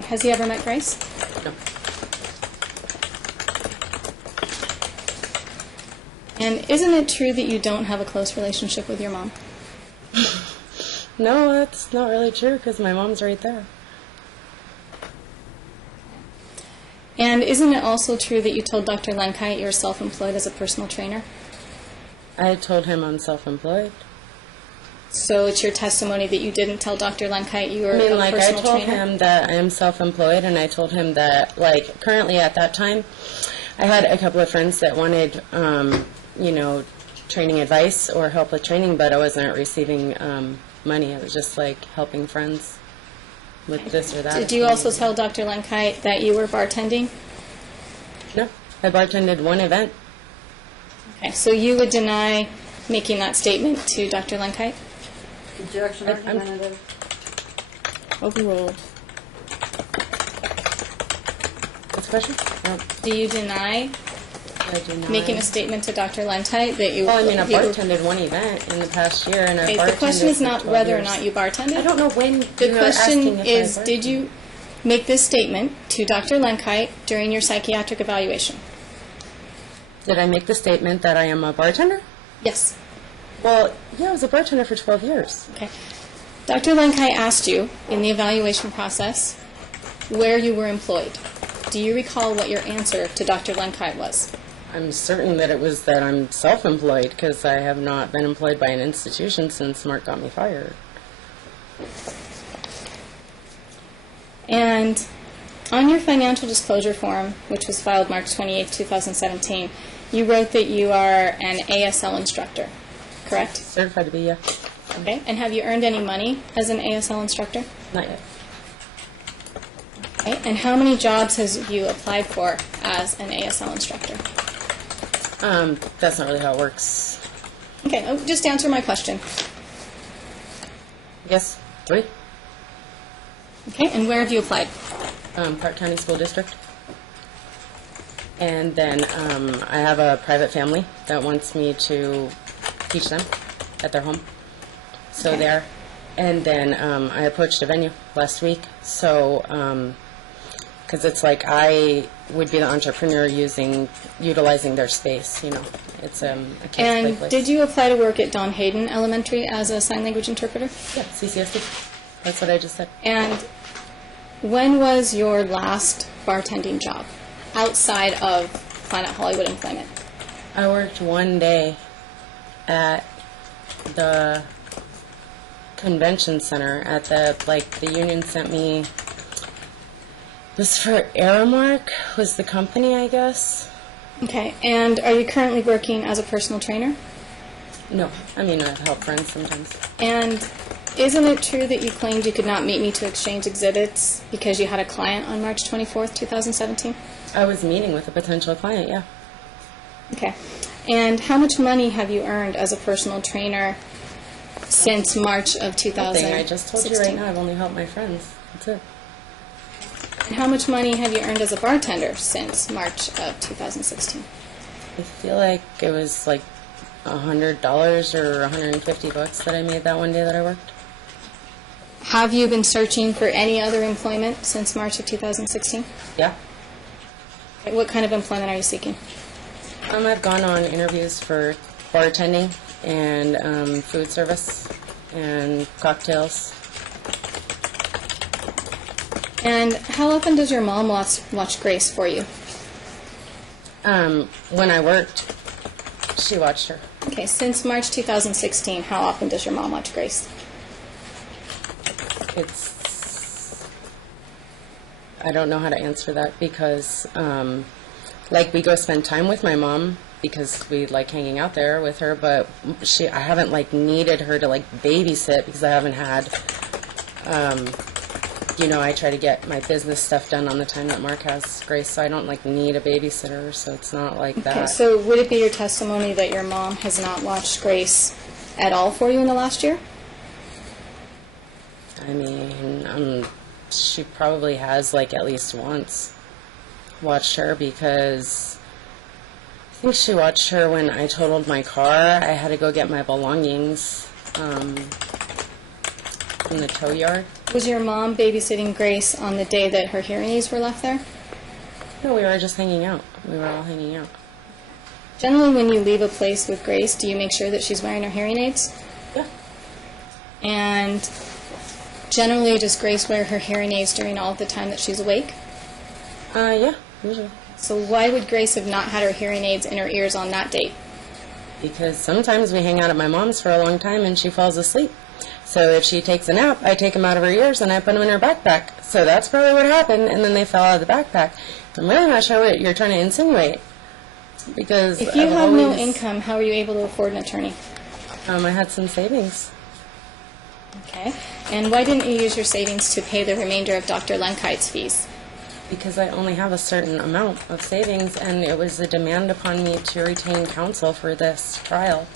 Has he ever met Grace? No. And isn't it true that you don't have a close relationship with your mom? No, that's not really true because my mom's right there. And isn't it also true that you told Dr. Lenkeit you're self-employed as a personal trainer? I told him I'm self-employed. So it's your testimony that you didn't tell Dr. Lenkeit you were a I personal told trainer? him that I am self-employed, and I told him that, currently at that time, I had a couple of friends that wanted, training advice or help with training, but I wasn't receiving money. It was just, helping friends with this or that. Did you also tell Dr. Lenkeit that you were bartending? No. I bartended one event. Okay, so you would deny making that statement to Dr. Lenkeit? Objection argumentative. Overruled. What's the question? No, Do you deny I do not. making a statement to Dr. Lenkeit that you... Well, I you- bartended one event in the past year, and I Okay, bartended the question is for not 12 whether or years. not you bartended. I don't know when The you were question asking if I is, did bartended. you make this statement to Dr. Lenkeit during your psychiatric evaluation? Did I make the statement that I am a bartender? Yes. Well, yeah, I was a bartender for 12 years. Okay. Dr. Lenkeit asked you in the evaluation process where you were employed. Do you recall what your answer to Dr. Lenkeit was? I'm certain that it was that I'm self-employed because I have not been employed by an institution since Mark got me fired. And on your financial disclosure form, which was filed March 28, 2017, you wrote that you are an ASL instructor, correct? Certified to be, yeah. Okay. And have you earned any money as an ASL instructor? Not yet. Okay. And how many jobs has you applied for as an ASL instructor? That's not really how it works. Okay. Just answer my question. I guess 3. Okay. And where have you applied? Park County School District. And then I have a private family that wants me to teach them at their home. So there. And then I approached a venue last week. So, because it's like I would be the entrepreneur utilizing their space, you know. It's a kids' play And place. did you apply to work at Don Hayden Elementary as a sign language interpreter? Yeah, CCSD. That's what I just said. And when was your last bartending job outside of Planet Hollywood employment? I worked one day at the convention center at the union sent me. This for Aramark was the company, I guess. Okay. And are you currently working as a personal trainer? No, I mean I help friends sometimes. And isn't it true that you claimed you could not meet me to exchange exhibits because you had a client on March 24th, 2017? I was meeting with a potential client, yeah. Okay. And how much money have you earned as a personal trainer since March of 2016? I just told you right now, I've only helped my friends. That's it. And how much money have you earned as a bartender since March of 2016? I feel like it was like $100 or $150 that I made that one day that I worked. Have you been searching for any other employment since March of 2016? Yeah. What kind of employment are you seeking? I've gone on interviews for bartending and food service and cocktails. And how often does your mom watch Grace for you? When I worked, she watched her. Okay, since March 2016, how often does your mom watch Grace? I don't know how to answer that because, we go spend time with my mom because we like hanging out there with her, but I haven't needed her to babysit because I haven't had, I try to get my business stuff done on the time that Mark has Grace, so I don't need a babysitter, so it's not like that. Okay, so would it be your testimony that your mom has not watched Grace at all for you in the last year? I mean, she probably has at least once watched her because I think she watched her when I totaled my car. I had to go get my belongings from the tow yard. Was your mom babysitting Grace on the day that her hearing aids were left there? No, we were just hanging out. We were all hanging out. Generally, when you leave a place with Grace, do you make sure that she's wearing her hearing aids? Yeah. And generally, does Grace wear her hearing aids during all of the time that she's awake? Yeah, usually. So why would Grace have not had her hearing aids in her ears on that date? Because sometimes we hang out at my mom's for a long time and she falls asleep. So if she takes a nap, I take them out of her ears and I put them in her backpack. So that's probably what happened, and then they fell out of the backpack. I'm really not sure what you're trying to insinuate. Because If you I've have no always- income, how are you able to afford an attorney? I had some savings. Okay. And why didn't you use your savings to pay the remainder of Dr. Lenkite's fees? Because I only have a certain amount of savings, and it was a demand upon me to retain counsel for this trial.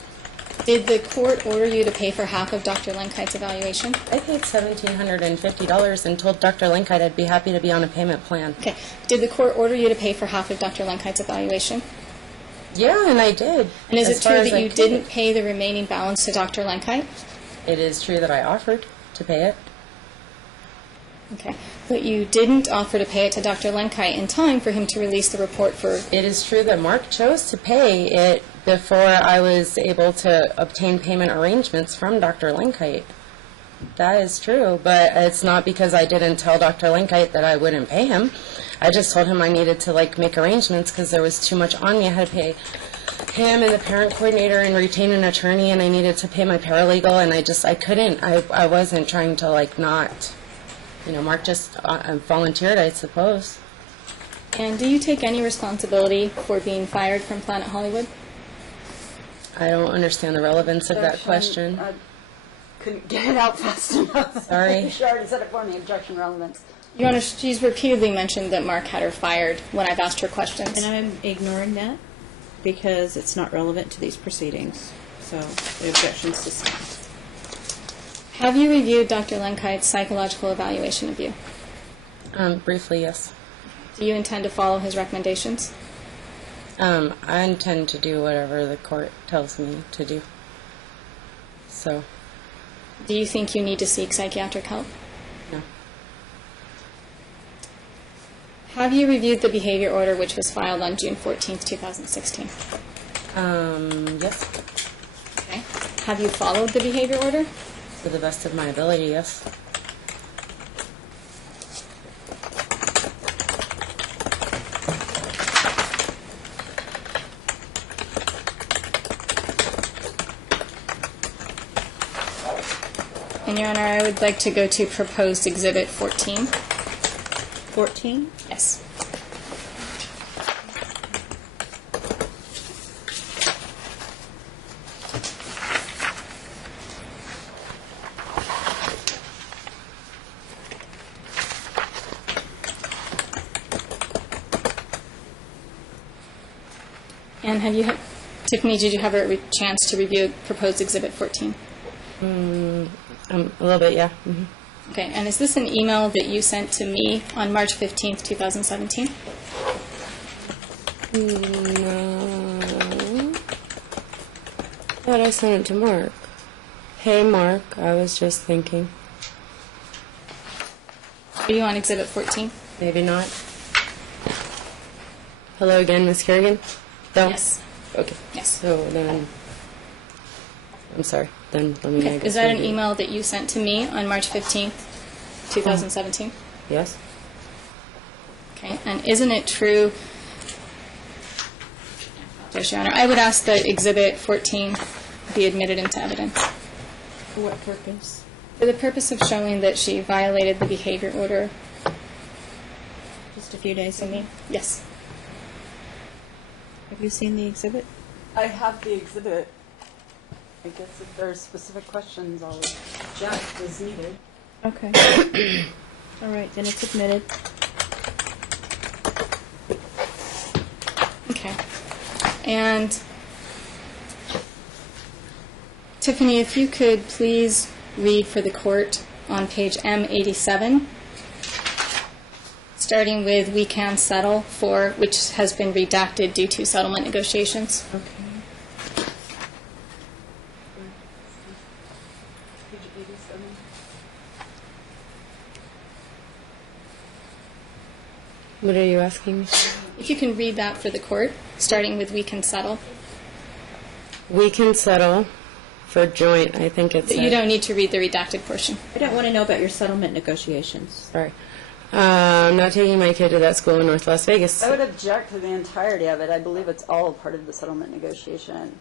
Did the court order you to pay for half of Dr. Lenkite's evaluation? I paid $1,750 and told Dr. Linkite I'd be happy to be on a payment plan. Okay. Did the court order you to pay for half of Dr. Lenkite's evaluation? Yeah, and I did. And is as it far true as that I you could. didn't pay the remaining balance to Dr. Lenkite? It is true that I offered to pay it. Okay. But you didn't offer to pay it to Dr. Lenkite in time for him to release the report for... It is true that Mark chose to pay it before I was able to obtain payment arrangements from Dr. Linkite. That is true, but it's not because I didn't tell Dr. Linkite that I wouldn't pay him. I just told him I needed to make arrangements because there was too much on me. I had to pay him and the parent coordinator and retain an attorney, and I needed to pay my paralegal, and I couldn't. I wasn't trying to not... Mark just volunteered, I suppose. And do you take any responsibility for being fired from Planet Hollywood? I don't understand the relevance of that question. couldn't get it out fast enough. Sorry. She already said it for me, objection relevance. Your Honor, she's repeatedly mentioned that Mark had her fired when I've asked her questions. And I'm ignoring that because it's not relevant to these proceedings. So the objection's dismissed. Have you reviewed Dr. Lenkite's psychological evaluation of you? Briefly, yes. Do you intend to follow his recommendations? I intend to do whatever the court tells me to do. So, Do you think you need to seek psychiatric help? no. Have you reviewed the behavior order which was filed on June 14th, 2016? Yes. Okay. Have you followed the behavior order? To the best of my ability, yes. And Your Honor, I would like to go to proposed exhibit 14. 14? Yes. And have you, Tiffany, did you have a chance to review proposed exhibit 14? A little bit, yeah. Mm-hmm. Okay, and is this an email that you sent to me on March 15th, 2017? No. Thought I sent it to Mark. Hey, Mark, I was just thinking. Are you on exhibit 14? Maybe not. Hello again, Miss Kerrigan? No? Yes. Okay. Yes. So then, I'm sorry. Then let me. Okay. Is that an email that you sent to me on March 15th, 2017? Yes. Okay. And isn't it true, Yes, Your Honor, I would ask that exhibit 14 be admitted into evidence For what purpose? for the purpose of showing that she violated the behavior order. Just a few days ago? Yes. Have you seen the exhibit? I have the exhibit. I guess if there's specific questions, I'll object as needed. Okay. All right, then it's admitted. Okay. And Tiffany, if you could please read for the court on page M87, starting with "we can settle for," which has been redacted due to settlement negotiations. Okay. Page 87. What are you asking me? If you can read that for the court, starting with "we can settle." We can settle for joint. I think it's. You don't need to read the redacted portion. I don't want to know about your settlement negotiations. Sorry. I'm not taking my kid to that school in North Las Vegas. I would object to the entirety of it. I believe it's all part of the settlement negotiation.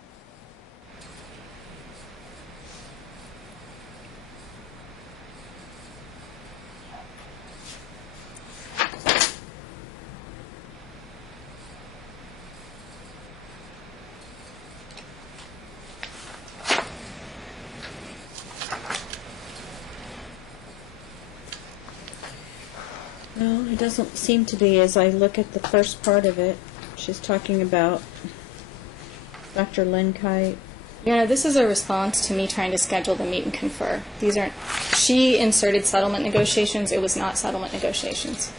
No, it doesn't seem to be. As I look at the first part of it, she's talking about Dr. Lenkite. Your Honor, this is a response to me trying to schedule the meet and confer. These aren't. She inserted settlement negotiations. It was not settlement negotiations.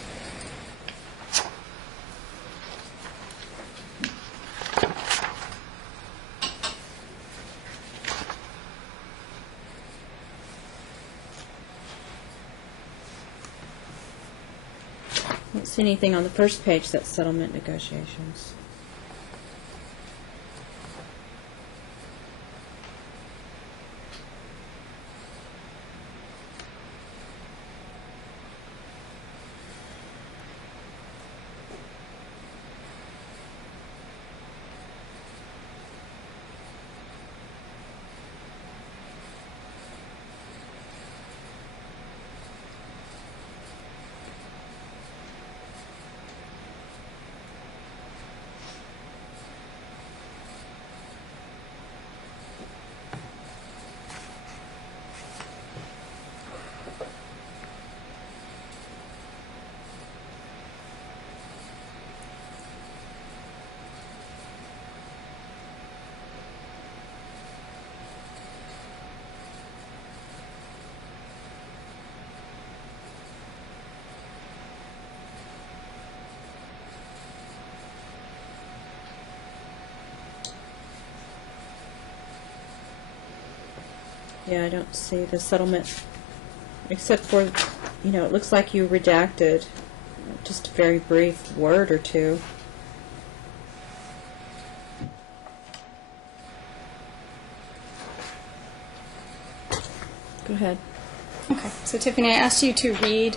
I don't see anything on the first page that's settlement negotiations. Yeah, I don't see the settlement, except for, it looks like you redacted just a very brief word or two. Go ahead. Okay. So Tiffany, I asked you to read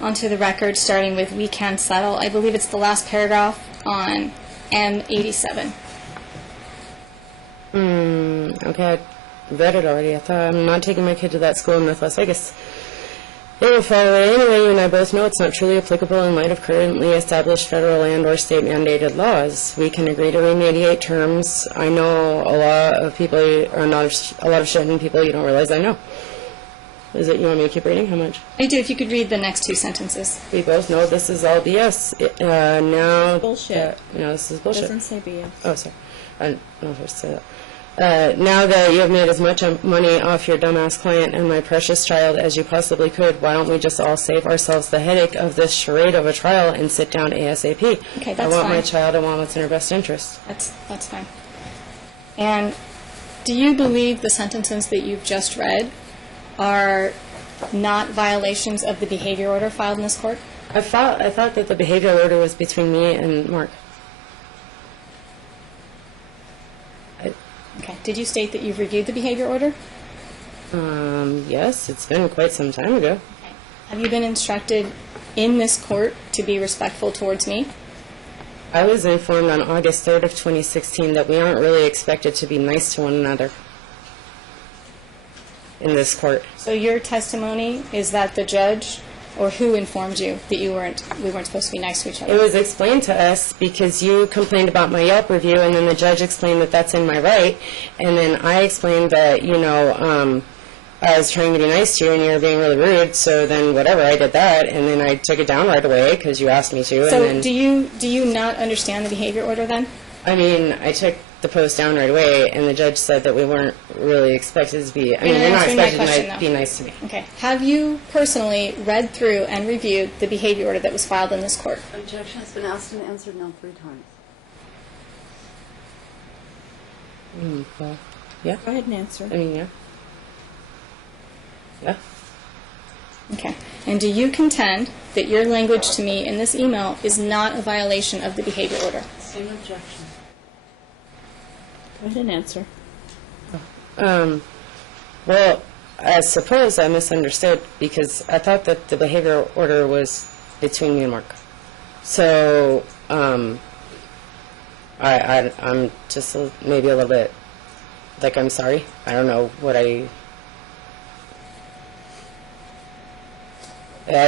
onto the record starting with "we can settle." I believe it's the last paragraph on M87. Okay, I read it already. I thought I'm not taking my kid to that school in North Las Vegas. It will fall away anyway. You and I both know it's not truly applicable in light of currently established federal and or state mandated laws. We can agree to remediate terms. I know a lot of people, or not a lot of shit in people you don't realize I know. Is it, you want me to keep reading? How much? I do, if you could read the next two sentences. We both know this is all BS. Now... Bullshit. No, this is bullshit. It doesn't say BS. Oh, sorry. I don't know if I should say that. Now that you have made as much money off your dumbass client and my precious child as you possibly could, why don't we just all save ourselves the headache of this charade of a trial and sit down ASAP? Okay, that's I want my fine. child. I want what's in her best interest. That's fine. And do you believe the sentences that you've just read are not violations of the behavior order filed in this court? I thought that the behavioral order was between me and Mark. Okay. Did you state that you've reviewed the behavior order? Yes, it's been quite some time ago. Have you been instructed in this court to be respectful towards me? I was informed on August 3rd of 2016 that we aren't really expected to be nice to one another in this court. So your testimony is that the judge, or who informed you that we weren't supposed to be nice to each other? It was explained to us because you complained about my Yelp review, and then the judge explained that that's in my right, and then I explained that, I was trying to be nice to you and you were being really rude, so then whatever, I did that, and then I took it down right away because you asked me to. So and then, do you not understand the behavior order then? I mean, I took the post down right away, and the judge said that we weren't really expected to be, You're they're not answering my expected question, to be nice to me. Okay. Have you personally read through and reviewed the behavior order that was filed in this court? Objection has been asked and answered now 3 times. Well, yeah. Go ahead and answer. I mean, yeah. Yeah. Okay. And do you contend that your language to me in this email is not a violation of the behavior order? Same objection. Go ahead and answer. Well, I suppose I misunderstood because I thought that the behavior order was between me and Mark. So, I'm just maybe a little bit, I'm sorry. I don't know what I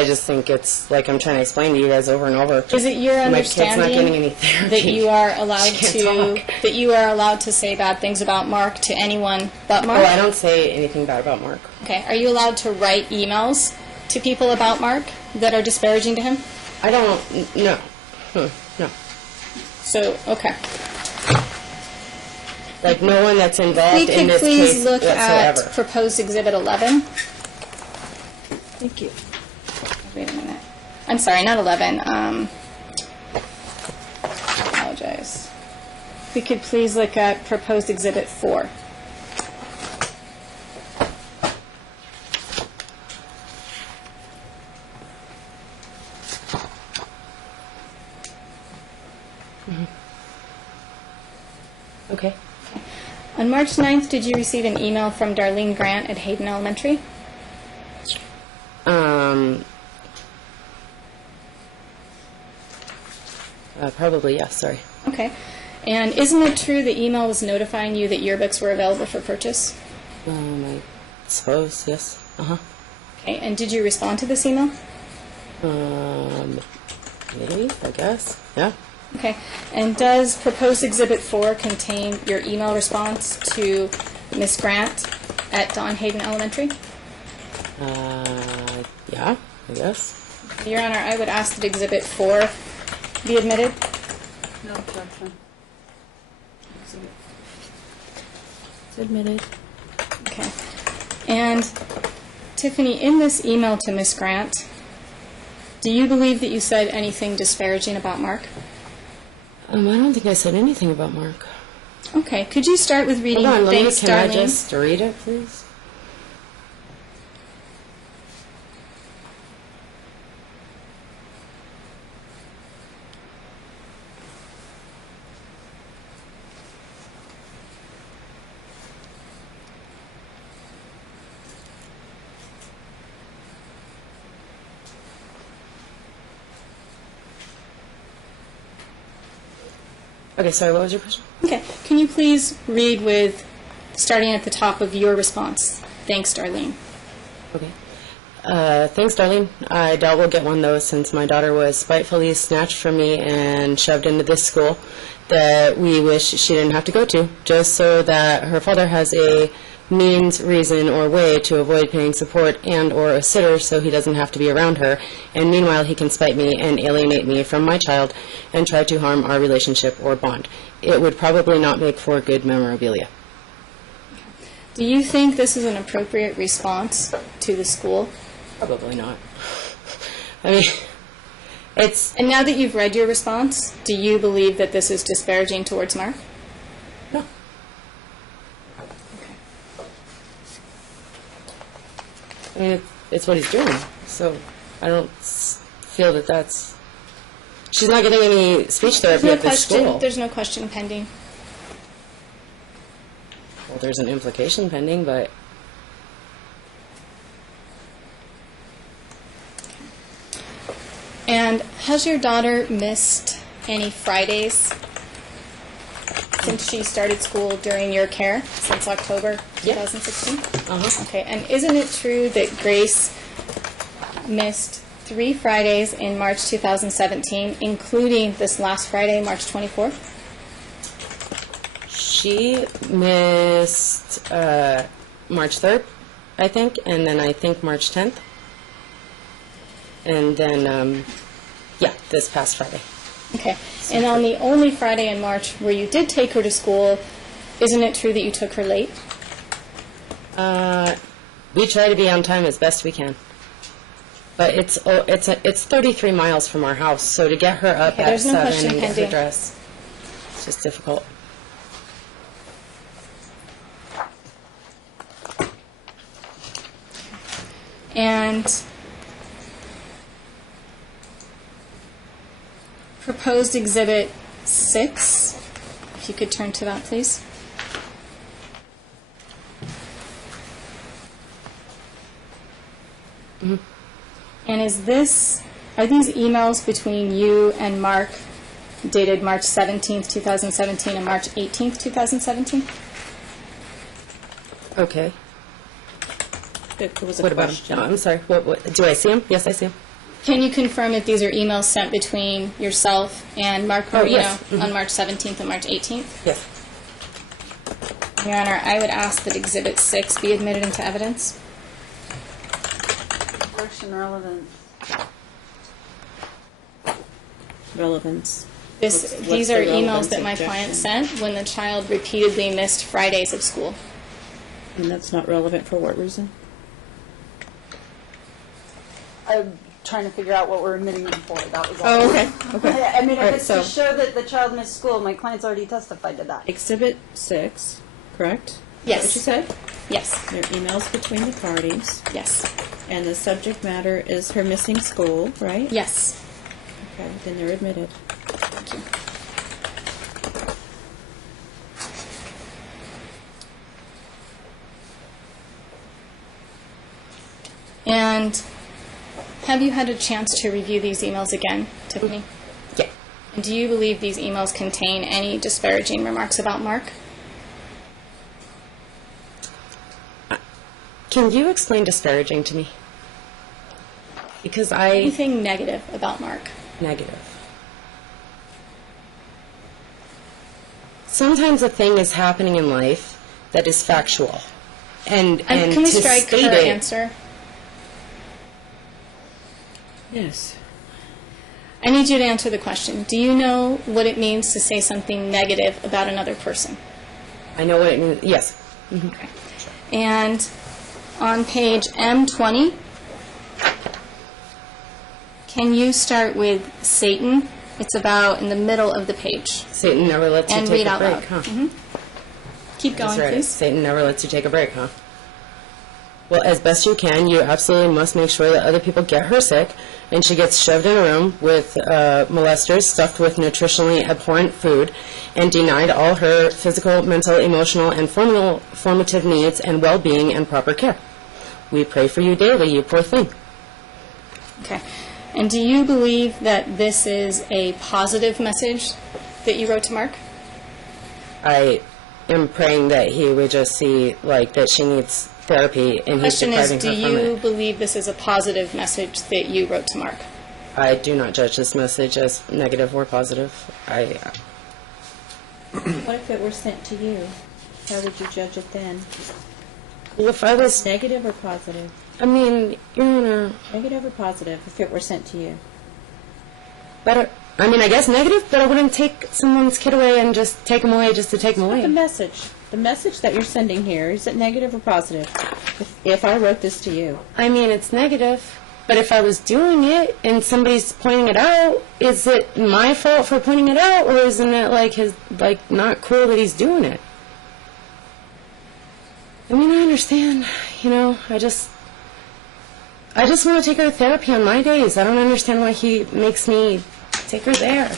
just think it's like I'm trying to explain to you guys over and over. Is it your My kid's not getting any understanding therapy. that you are allowed She can't talk. to say bad things about Mark to anyone but Mark? Oh, I don't say anything bad about Mark. Okay. Are you allowed to write emails to people about Mark that are disparaging to him? I don't, no. No. So, okay. Like, no one that's We involved in could this please case look whatsoever. at proposed exhibit 11. Thank you. Wait a minute. I'm sorry, not 11. I apologize. We could please look at proposed exhibit 4. Okay. On March 9th, did you receive an email from Darlene Grant at Hayden Elementary? Probably, yes, sorry. Okay. And isn't it true the email was notifying you that yearbooks were available for purchase? I suppose, yes. Uh-huh. Okay. And did you respond to this email? Maybe, I guess. Yeah. Okay. And does proposed exhibit 4 contain your email response to Miss Grant at Don Hayden Elementary? Yeah, I guess. Your Honor, I would ask that exhibit 4 be admitted. No objection. It's admitted. Okay. And Tiffany, in this email to Miss Grant, do you believe that you said anything disparaging about Mark? I don't think I said anything about Mark. Okay. Could you start with reading Hold on, Thanks, can I Darlene? just read it, please? Okay, sorry, what was your question? Okay. Can you please read with, starting at the top of your response? Thanks, Darlene. Okay. Thanks, Darlene. I doubt we'll get one, though, since my daughter was spitefully snatched from me and shoved into this school that we wish she didn't have to go to, just so that her father has a means, reason, or way to avoid paying support and or a sitter so he doesn't have to be around her, and meanwhile he can spite me and alienate me from my child and try to harm our relationship or bond. It would probably not make for good memorabilia. Do you think this is an appropriate response to the school? Probably not. I mean, it's... And now that you've read your response, do you believe that this is disparaging towards Mark? No. I mean, it's what he's doing, so I don't feel that that's... She's not getting any speech therapy at this school. There's no question pending. Well, there's an implication pending, but... And has your daughter missed any Fridays since she started school during your care, since October 2016? Uh-huh. Okay, and isn't it true that Grace missed 3 Fridays in March 2017, including this last Friday, March 24th? She missed March 3rd, I think, and then I think March 10th. And then, this past Friday. Okay, and on the only Friday in March where you did take her to school, isn't it true that you took her late? We try to be on time as best we can. But it's 33 miles from our house, so to get her up at 7 and get her dressed, it's just difficult. And proposed Exhibit 6, if you could turn to that, please. Mm-hmm. And are these emails between you and Mark dated March 17th, 2017 and March 18th, 2017? Okay. It was a What about question. him? No, I'm sorry. What, do I see him? Yes, I see him. Can you confirm if these are emails sent between yourself and Mark Marino yes. Mm-hmm. on March 17th and March 18th? Yes. Your Honor, I would ask that Exhibit 6 be admitted into evidence. Objection, relevance. Relevance. These the are emails relevance that my objection? client sent when the child repeatedly missed Fridays of school. And that's not relevant for what reason? I'm trying to figure out what we're admitting them for. That was all. Oh, okay. Okay. I mean, if All right, it's so to show that the child missed school, my client's already testified to that. Exhibit 6, correct? Yes. Is that what you said? Yes. There are emails between the parties, Yes. and the subject matter is her missing school, right? Yes. Okay, then they're admitted. Thank you. And have you had a chance to review these emails again, Tiffany? Yeah. And do you believe these emails contain any disparaging remarks about Mark? Can you explain disparaging to me? Because Anything negative about Mark? Negative. Sometimes a thing is happening in life that is factual. And Can we to strike her state it, answer? Yes. I need you to answer the question. Do you know what it means to say something negative about another person? I know what it means. Yes. Okay. And on page M20, can you start with Satan? It's about in the middle of the page. Satan never lets you And take read a out break, loud. huh? Mhm. Keep That's going, right. please. Satan never lets you take a break, huh? Well, as best you can, you absolutely must make sure that other people get her sick, and she gets shoved in a room with molesters stuffed with nutritionally abhorrent food, and denied all her physical, mental, emotional, and formative needs and well-being and proper care. We pray for you daily, you poor thing. Okay. And do you believe that this is a positive message that you wrote to Mark? I am praying that he would just see, like, that she needs therapy, and he's Question is, depriving do her from you it. believe this is a positive message that you wrote to Mark? I do not judge this message as negative or positive. What if it were sent to you? How would you judge it then? Well, if I was, Negative or positive? I mean, Your Honor, Negative or positive if it were sent to you? but I mean, I guess negative, but I wouldn't take someone's kid away and just take them away just to take them The away. message that you're sending here, is it negative or positive? If I wrote this to you. I mean, it's negative, but if I was doing it and somebody's pointing it out, is it my fault for pointing it out, or isn't it like not cool that he's doing it? I mean, I understand, I just want to take her to therapy on my days. I don't understand why he makes me take her there.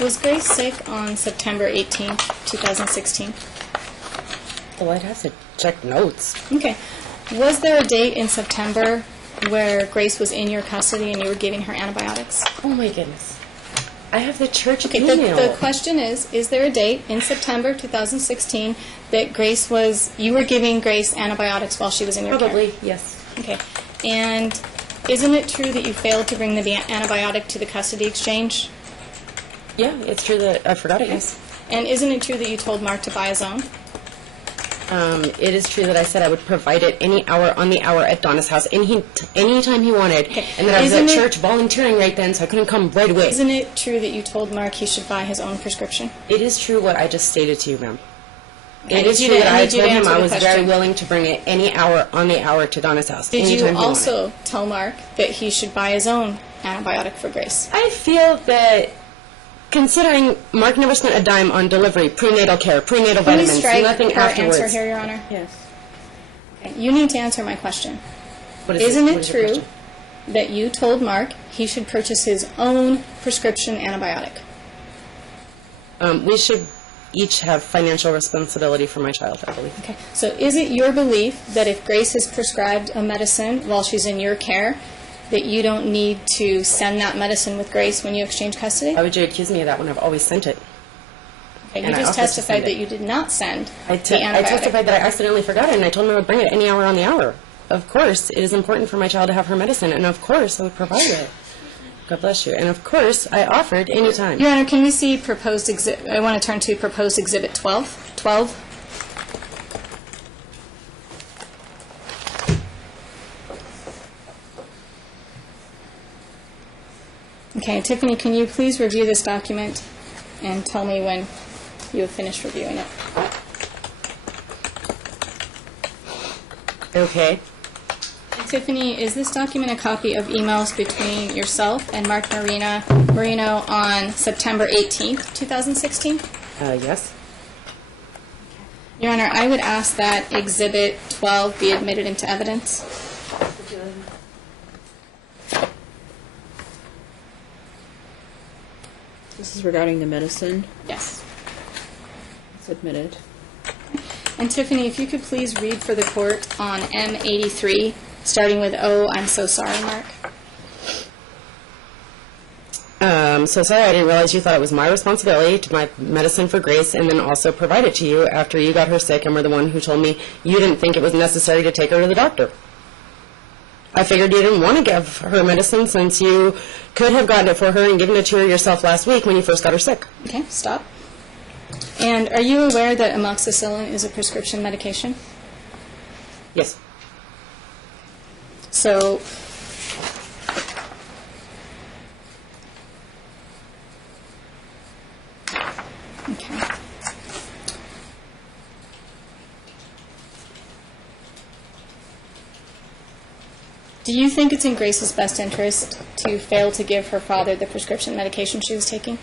Was Grace sick on September 18th, 2016? Well, I'd have to check notes. Okay. Was there a date in September where Grace was in your custody and you were giving her antibiotics? Oh my goodness. I have the church Okay, email. the question is there a date in September 2016 that you were giving Grace antibiotics while she was in your care? Probably, yes. Okay. And isn't it true that you failed to bring the antibiotic to the custody exchange? Yeah, it's true that I forgot it, yes. And isn't it true that you told Mark to buy his own? It is true that I said I would provide it any hour on the hour at Donna's house, anytime he wanted, and that I was at church volunteering right then, so I couldn't come right away. Isn't it true that you told Mark he should buy his own prescription? It is true what I just stated to you, ma'am. Okay, It is I true need that I you to told him answer I the was very question. willing to bring it any hour on the hour to Donna's house. Did anytime you he wanted. also tell Mark that he should buy his own antibiotic for Grace? I feel that, considering Mark never spent a dime on delivery, prenatal care, prenatal Can we vitamins, strike nothing her afterwards. answer here, Your Honor? Yes. Okay, you need to answer my question. What is Isn't What it is the true question? that you told Mark he should purchase his own prescription antibiotic? We should each have financial responsibility for my child, I believe. Okay. So is it your belief that if Grace is prescribed a medicine while she's in your care, that you don't need to send that medicine with Grace when you exchange custody? Why would you accuse me of that when I've always sent it? Okay, you and I just offered to testified send that it. you did not send I the antibiotic. testified that I accidentally forgot it, and I told him I would bring it any hour on the hour. Of course, it is important for my child to have her medicine, and of course, I would provide it. God bless you. And of course, I offered any time. Your Honor, can we see proposed exhibit? I want to turn to proposed exhibit 12. 12. Okay, Tiffany, can you please review this document and tell me when you have finished reviewing it? Okay. Tiffany, is this document a copy of emails between yourself and Mark Marino on September 18th, 2016? Yes. Your Honor, I would ask that Exhibit 12 be admitted into evidence. This is regarding the medicine. Yes. It's admitted. And Tiffany, if you could please read for the court on M83, starting with, "Oh, I'm so sorry, Mark." So sorry, I didn't realize you thought it was my responsibility to buy medicine for Grace and then also provide it to you after you got her sick and were the one who told me you didn't think it was necessary to take her to the doctor. I figured you didn't want to give her medicine since you could have gotten it for her and given it to her yourself last week when you first got her sick. Okay, stop. And are you aware that amoxicillin is a prescription medication? Yes. So, okay. Do you think it's in Grace's best interest to fail to give her father the prescription medication she was taking?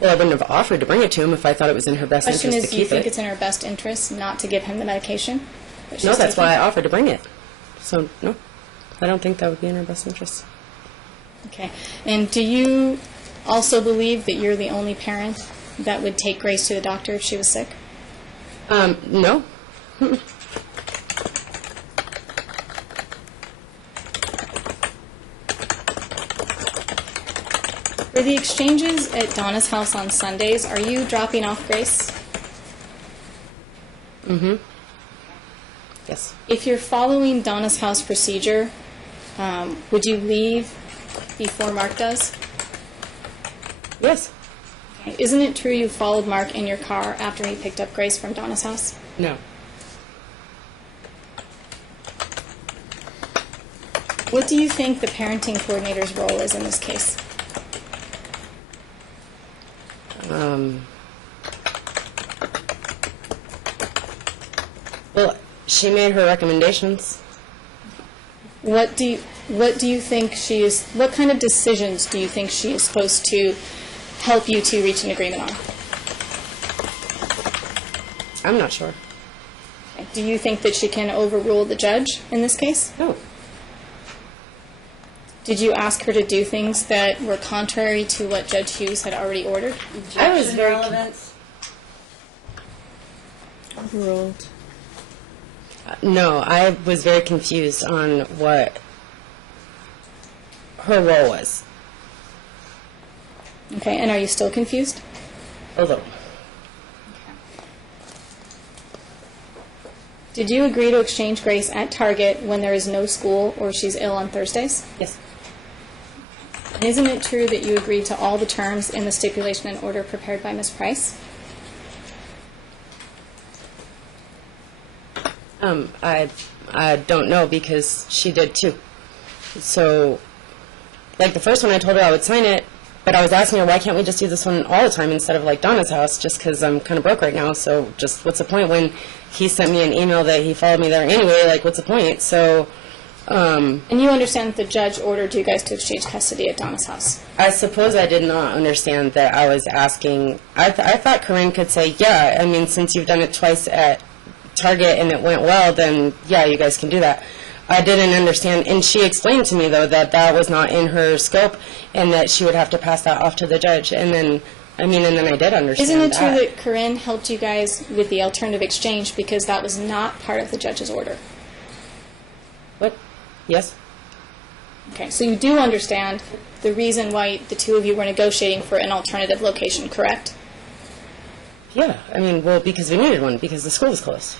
Well, I wouldn't have offered to bring it to him if I thought it was in her best Question interest is, to do you keep think it. it's in her best interest not to give him the medication? That No, she's that's taking? why I offered to bring it. So, no. I don't think that would be in her best interest. Okay. And do you also believe that you're the only parent that would take Grace to the doctor if she was sick? No. For the exchanges at Donna's house on Sundays, are you dropping off Grace? Mm-hmm. Yes. If you're following Donna's house procedure, would you leave before Mark does? Yes. Okay. Isn't it true you followed Mark in your car after he picked up Grace from Donna's house? No. What do you think the parenting coordinator's role is in this case? Well, she made her recommendations. What do you think she is? What kind of decisions do you think she is supposed to help you to reach an agreement on? I'm not sure. Okay. Do you think that she can overrule the judge in this case? No. Did you ask her to do things that were contrary to what Judge Hughes had already ordered? I was very relevance. Overruled. No, I was very confused on what her role was. Okay, and are you still confused? A little. Did you agree to exchange Grace at Target when there is no school or she's ill on Thursdays? Yes. And isn't it true that you agreed to all the terms in the stipulation and order prepared by Ms. Price? I don't know because she did too. So, like the first one I told her I would sign it, but I was asking her why can't we just do this one all the time instead of like Donna's house just because I'm kind of broke right now. So just what's the point when he sent me an email that he followed me there anyway, like what's the point? So, And you understand that the judge ordered you guys to exchange custody at Donna's house? I suppose I did not understand that I was asking. I thought Corinne could say, yeah, I mean, since you've done it twice at Target and it went well, then yeah, you guys can do that. I didn't understand, and she explained to me, though, that that was not in her scope and that she would have to pass that off to the judge. And then, I did understand Isn't it true that. that Corinne helped you guys with the alternative exchange because that was not part of the judge's order? What? Yes? Okay, so you do understand the reason why the two of you were negotiating for an alternative location, correct? Yeah, well, because we needed one, because the school was closed.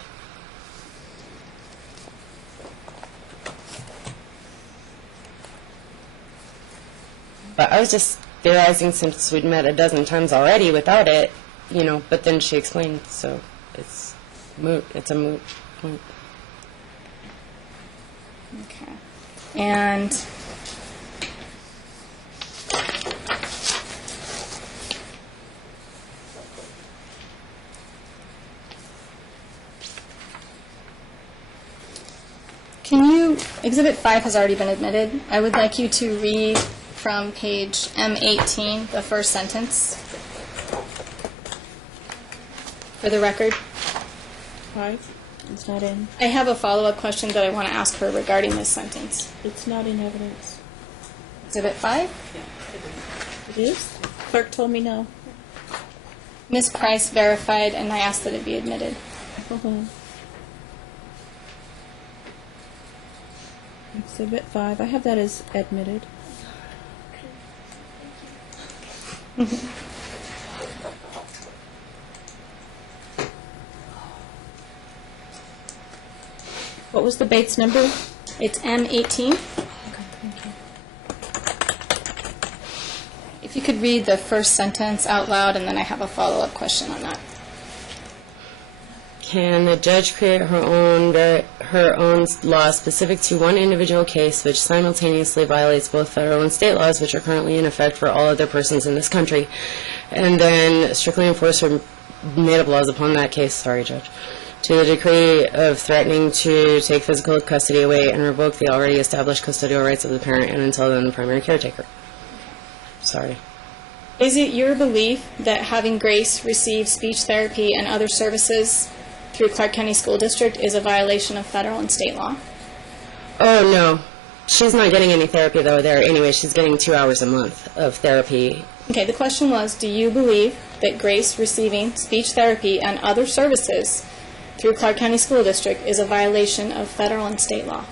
But I was just theorizing since we'd met a dozen times already without it, but then she explained, so it's moot. It's a moot point. Okay. And Exhibit 5 has already been admitted. I would like you to read from page M18, the first sentence, for the record. 5? It's not in. I have a follow-up question that I want to ask her regarding this sentence. It's not in evidence. Exhibit 5? It is? Clerk told me no. Ms. Price verified, and I asked that it be admitted. Hold on. Exhibit 5. I have that as admitted. What was the Bates number? It's M18. Okay, thank you. If you could read the first sentence out loud, and then I have a follow-up question on that. Can the judge create her own law specific to one individual case which simultaneously violates both federal and state laws which are currently in effect for all other persons in this country, and then strictly enforce her made-up laws upon that case, sorry, Judge, to the degree of threatening to take physical custody away and revoke the already established custodial rights of the parent and until then the primary caretaker? Sorry. Is it your belief that having Grace receive speech therapy and other services through Clark County School District is a violation of federal and state law? Oh, no. She's not getting any therapy, though, there. Anyway, she's getting 2 hours a month of therapy. Okay, the question was, do you believe that Grace receiving speech therapy and other services through Clark County School District is a violation of federal and state law?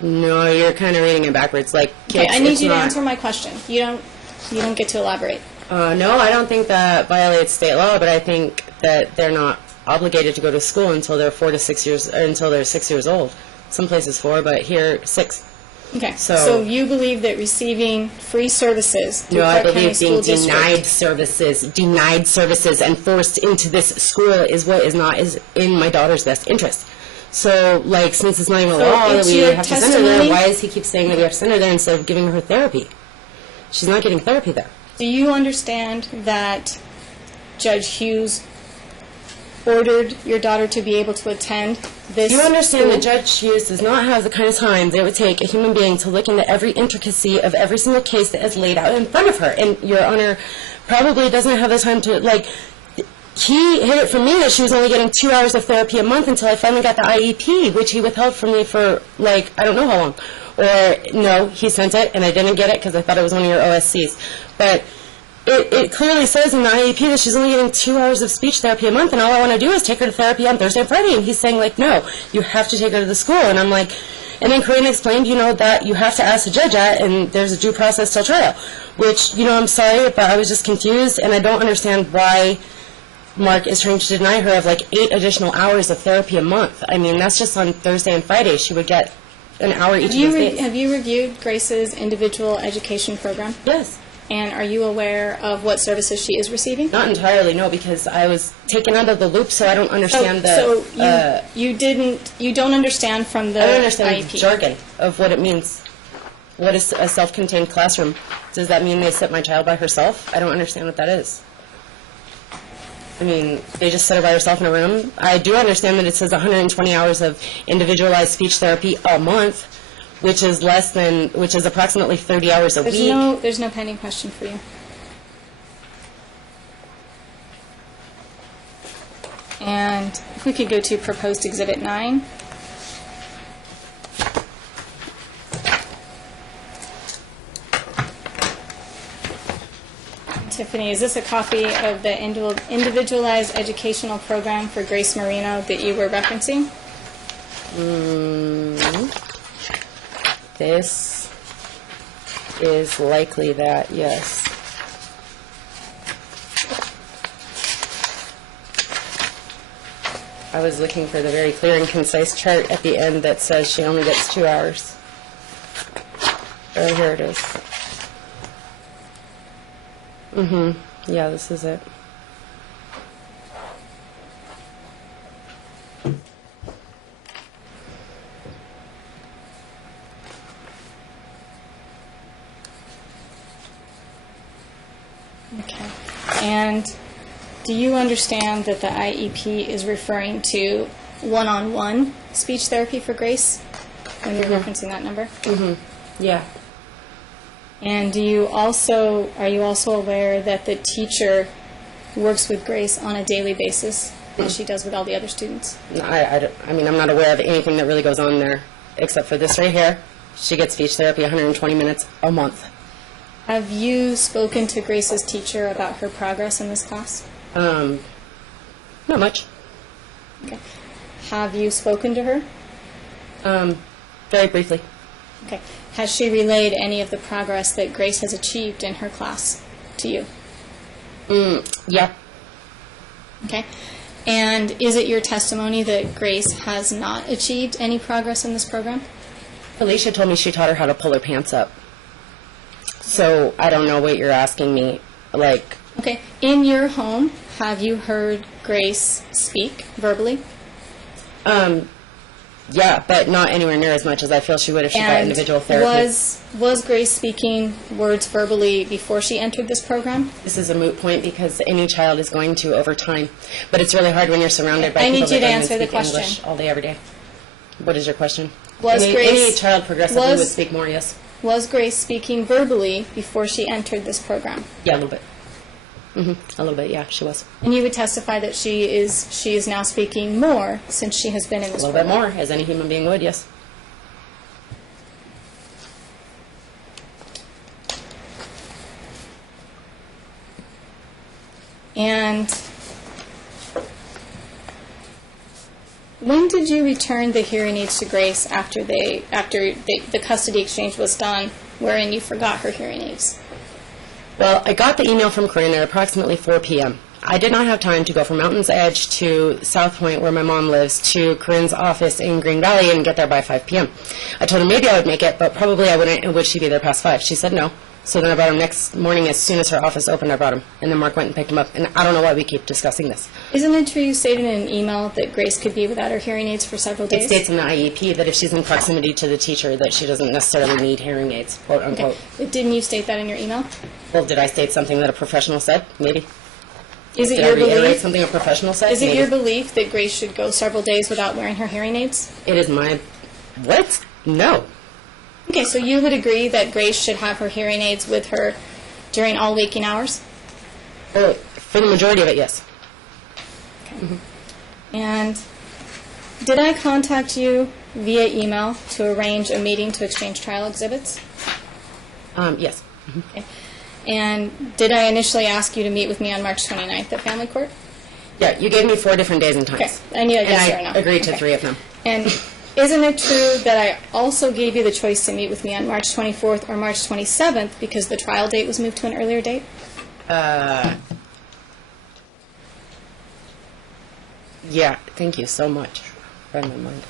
No, you're kind of reading it backwards. Like, Okay, kids, I need it's you to not- answer my question. You don't get to elaborate. No, I don't think that violates state law, but I think that they're not obligated to go to school until they're 4 to 6 years, or until they're 6 years old. Some places 4, but here 6. Okay, So- so you believe that receiving free services through No, I Clark County believe School being District... denied services and forced into this school is what is in my daughter's best interest. So, like, since it's not even a So law that it's we your have to send her there, testimony? why does he keep saying that we have to send her there instead of giving her therapy? She's not getting therapy there. Do you understand that Judge Hughes ordered your daughter to be able to attend this You understand school? that Judge Hughes does not have the kind of time that it would take a human being to look into every intricacy of every single case that is laid out in front of her. And Your Honor probably doesn't have the time to, like, he hid it from me that she was only getting 2 hours of therapy a month until I finally got the IEP, which he withheld from me for, like, I don't know how long. Or, no, he sent it, and I didn't get it because I thought it was one of your OSCs. But it clearly says in the IEP that she's only getting 2 hours of speech therapy a month, and all I want to do is take her to therapy on Thursday and Friday. And he's saying, like, no, you have to take her to the school. And I'm like, and then Corinne explained, that you have to ask the judge that, and there's a due process till trial. Which, I'm sorry, but I was just confused, and I don't understand why Mark is trying to deny her of, like, 8 additional hours of therapy a month. I mean, that's just on Thursday and Friday. She would get an hour each of those days. Have you reviewed Grace's individual education program? Yes. And are you aware of what services she is receiving? Not entirely, no, because I was taken out of the loop, so I don't understand you don't understand from the I don't understand IEP. the jargon of what it means. What is a self-contained classroom? Does that mean they sit my child by herself? I don't understand what that is. I mean, they just sit her by herself in a room. I do understand that it says 120 hours of individualized speech therapy a month, which is approximately 30 hours a week. There's no pending question for you. And if we could go to proposed Exhibit 9. Tiffany, is this a copy of the individualized educational program for Grace Marino that you were referencing? This is likely that, yes. I was looking for the very clear and concise chart at the end that says she only gets 2 hours. Oh, here it is. Yeah, this is it. Okay. And do you understand that the IEP is referring to one-on-one speech therapy for Grace when you're referencing that number? Yeah. And are you also aware that the teacher works with Grace on a daily basis, as she does with all the other students? I mean, I'm not aware of anything that really goes on there, except for this right here. She gets speech therapy 120 minutes a month. Have you spoken to Grace's teacher about her progress in this class? Not much. Okay. Have you spoken to her? Very briefly. Okay. Has she relayed any of the progress that Grace has achieved in her class to you? Yeah. Okay. And is it your testimony that Grace has not achieved any progress in this program? Alicia told me she taught her how to pull her pants up. So I don't know what you're asking me. Like, Okay. In your home, have you heard Grace speak verbally? yeah, but not anywhere near as much as I feel she would if she got And individual therapy. was Grace speaking words verbally before she entered this program? This is a moot point because any child is going to over time. But it's really hard when you're surrounded by I people need you that to don't even answer the speak question. English all day, every day. What is your question? Was any Grace- child progressively was- would speak more, yes. Was Grace speaking verbally before she entered this program? Yeah, a little bit. A little bit, yeah, she was. And you would testify that she is now speaking more since she has been in A this little bit program. more, as any human being would, yes. And when did you return the hearing aids to Grace after the custody exchange was done, wherein you forgot her hearing aids? Well, I got the email from Corinne at approximately 4 p.m. I did not have time to go from Mountain's Edge to South Point, where my mom lives, to Corinne's office in Green Valley and get there by 5 p.m. I told her maybe I would make it, but probably I wouldn't, and would she be there past 5? She said no. So then I brought him next morning as soon as her office opened, I brought him. And then Mark went and picked him up. And I don't know why we keep discussing this. Isn't it true you stated in an email that Grace could be without her hearing aids for several It days? states in the IEP that if she's in proximity to the teacher, that she doesn't necessarily need hearing aids, quote unquote. Okay. But didn't you state that in your email? Well, did I state something that a professional said? Maybe. Is it Did your I reiterate belief? something a professional said? Is it Maybe. your belief that Grace should go several days without wearing her hearing aids? It is my... What? No. Okay, so you would agree that Grace should have her hearing aids with her during all waking hours? Well, for the majority of it, yes. Okay. And did I contact you via email to arrange a meeting to exchange trial exhibits? Yes. Okay. And did I initially ask you to meet with me on March 29th at Family Court? Yeah, you gave me 4 different days and times. Okay, I need a yes or a And no. I agreed to Okay. 3 of them. And isn't it true that I also gave you the choice to meet with me on March 24th or March 27th because the trial date was moved to an earlier date? Yeah, thank you so much. Read my mind.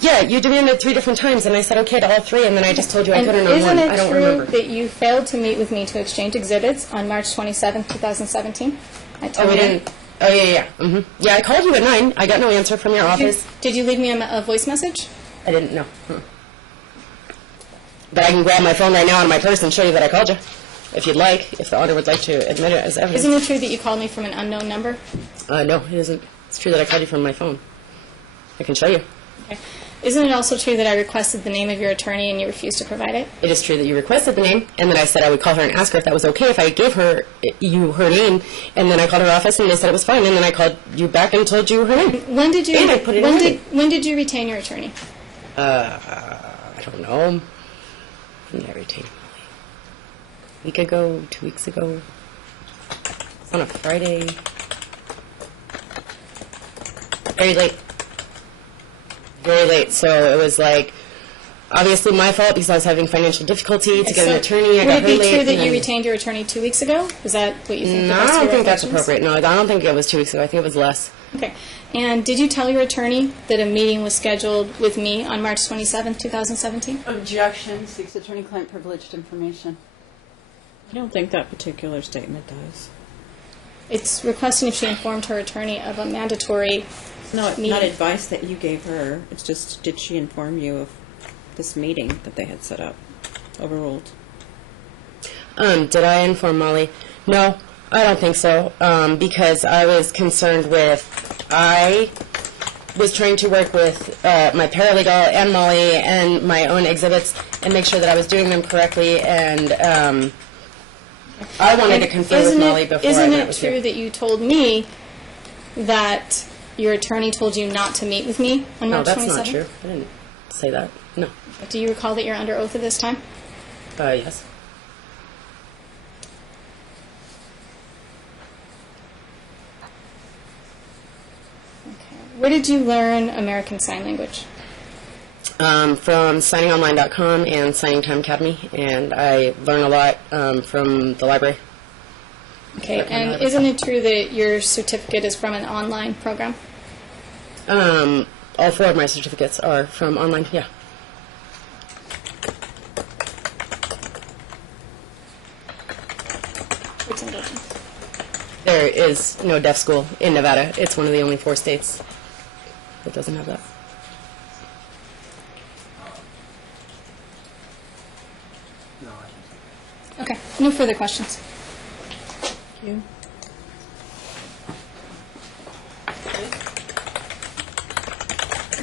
Yeah, you demanded 3 different times, and I said okay to all 3, and then I just told you I And couldn't on isn't one. it I don't true remember. that you failed to meet with me to exchange exhibits on March 27th, 2017? I told Oh, we you. didn't. Oh, yeah. Yeah, I called you at 9. I got no answer from your office. Did you leave me a voice message? I didn't know. But I can grab my phone right now out of my purse and show you that I called you, if you'd like, if the auditor would like to admit it as evidence. Isn't it true that you called me from an unknown number? No, it isn't. It's true that I called you from my phone. I can show you. Okay. Isn't it also true that I requested the name of your attorney and you refused to provide it? It is true that you requested the name, and then I said I would call her and ask her if that was okay if I gave her you her name, and then I called her office and they said it was fine, and then I called you back and told you her name. When did you And I put it in writing. when did you retain your attorney? I don't know. When did I retain him? A week ago, 2 weeks ago. It's on a Friday. Very late. Very late. So it was like, obviously my fault because I was having financial difficulty to get an attorney. I got Would it her be late. true and that you then- retained your attorney 2 weeks ago? Is that what you think? No, the I best don't think that's reflections? appropriate. No, I don't think it was 2 weeks ago. I think it was less. Okay. And did you tell your attorney that a meeting was scheduled with me on March 27th, 2017? Objection, seeks attorney-client privileged information. I don't think that particular statement does. It's requesting if she informed her attorney of a mandatory No, it's meeting. not advice that you gave her. It's just, did she inform you of this meeting that they had set up? Overruled. Did I inform Molly? No, I don't think so, because I was concerned with, I was trying to work with my paralegal and Molly and my own exhibits and make sure that I was doing them correctly, and I wanted to confer with Molly before I Isn't met it with true you. that you told me that your attorney told you not to meet with me on No, March 27th? that's not true. I didn't say that. No. Do you recall that you're under oath at this time? Yes. Okay. Where did you learn American Sign Language? From signingonline.com and Signing Time Academy, and I learn a lot from the library. Okay, Okay, and no, isn't it true that your certificate is from an online program? All 4 of my certificates are from online, yeah. It's in Belgium. There is no deaf school in Nevada. It's one of the only 4 states that doesn't have that. No, I think Okay, no further questions. Thank you.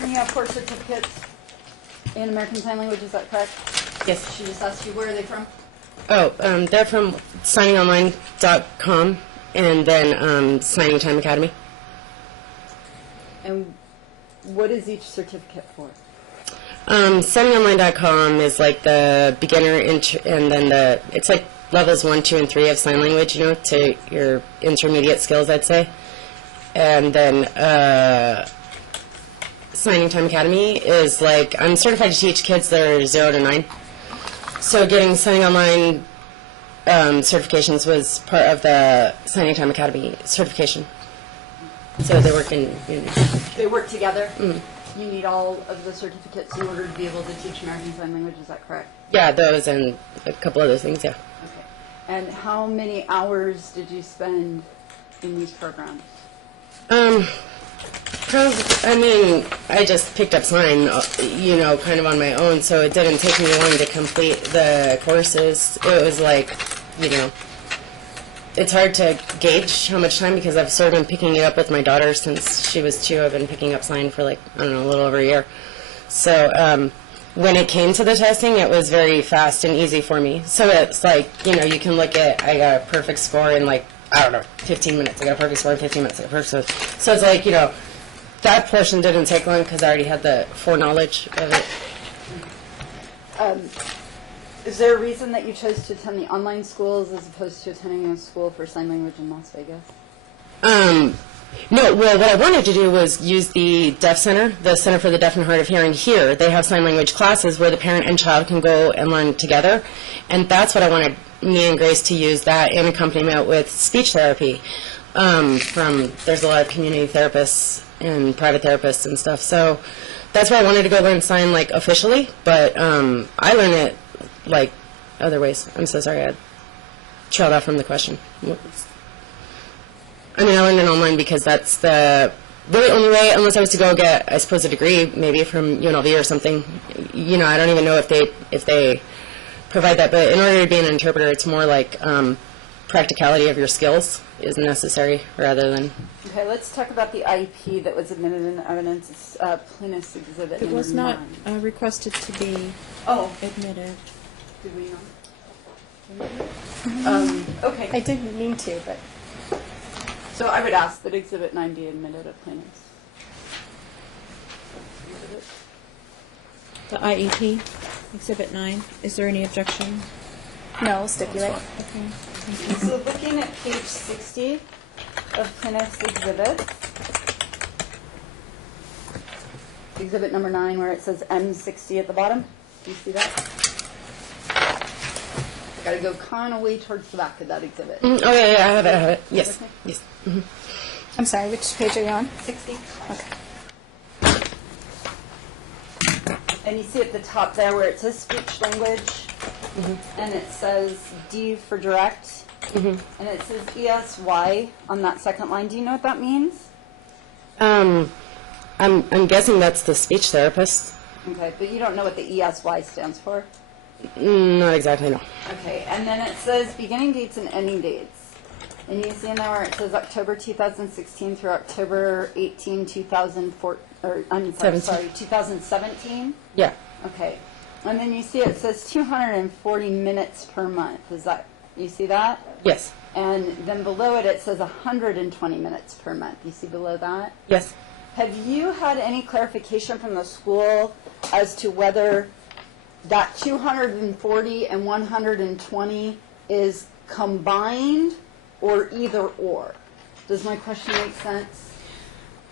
You have 4 certificates in American Sign Language, is that correct? Yes. She just asked you, where are they from? They're from signingonline.com and then Signing Time Academy. And what is each certificate for? Signingonline.com is like the beginner, and then it's like levels 1, 2, and 3 of sign language, to your intermediate skills, I'd say. And then Signing Time Academy is like, I'm certified to teach kids that are 0 to 9. So getting Signing Online certifications was part of the Signing Time Academy certification. So they work in unity. They work together? Mm. You need all of the certificates in order to be able to teach American Sign Language, is that correct? Yeah, those and a couple other things, yeah. Okay. And how many hours did you spend in these programs? I just picked up sign, kind of on my own, so it didn't take me long to complete the courses. It was like, it's hard to gauge how much time because I've sort of been picking it up with my daughter since she was 2. I've been picking up sign for a little over a year. So when it came to the testing, it was very fast and easy for me. So it's like, you can look at, I got a perfect score in 15 minutes. I got a perfect score in 15 minutes. I got a perfect score. So it's like, that portion didn't take long because I already had the foreknowledge of it. Is there a reason that you chose to attend the online schools as opposed to attending a school for sign language in Las Vegas? No, well, what I wanted to do was use the Deaf Center, the Center for the Deaf and Hard of Hearing here. They have sign language classes where the parent and child can go and learn together, and that's what I wanted me and Grace to use, that in accompaniment with speech therapy. There's a lot of community therapists and private therapists and stuff, so that's why I wanted to go learn sign officially, but I learn it other ways. I'm so sorry, I trailed off from the question. I learned it online because that's the really only way, unless I was to go get, I suppose, a degree, maybe from UNLV or something. I don't even know if they provide that, but in order to be an interpreter, it's more like practicality of your skills is necessary rather than... Okay, let's talk about the IEP that was admitted in the evidence. It's Plaintiffs Exhibit It was number not 9. requested to be admitted. Did we not? Okay. I didn't mean to, but... So I would ask that Exhibit 9 be admitted of plaintiffs. The IEP, Exhibit 9. Is there any objection? No, stipulate. Okay. So looking at page 60 of Plaintiffs Exhibit, Exhibit number 9, where it says M60 at the bottom. Do you see that? Got to go kind of way towards the back of that exhibit. Oh, yeah, I have it. Yes, Okay. yes. I'm sorry, which page are you on? 60. Okay. And you see at the top there where it says speech language, and it says D for direct, and it says ESY on that second line. Do you know what that means? I'm guessing that's the speech therapist. Okay, but you don't know what the ESY stands for? Not exactly, no. Okay, and then it says beginning dates and ending dates. And you see in there where it says October 2016 through October 18, 2004, or I'm sorry, 2017? Yeah. Okay. And then you see it says 240 minutes per month. Is that, you see that? Yes. And then below it, it says 120 minutes per month. You see below that? Yes. Have you had any clarification from the school as to whether that 240 and 120 is combined or either or? Does my question make sense?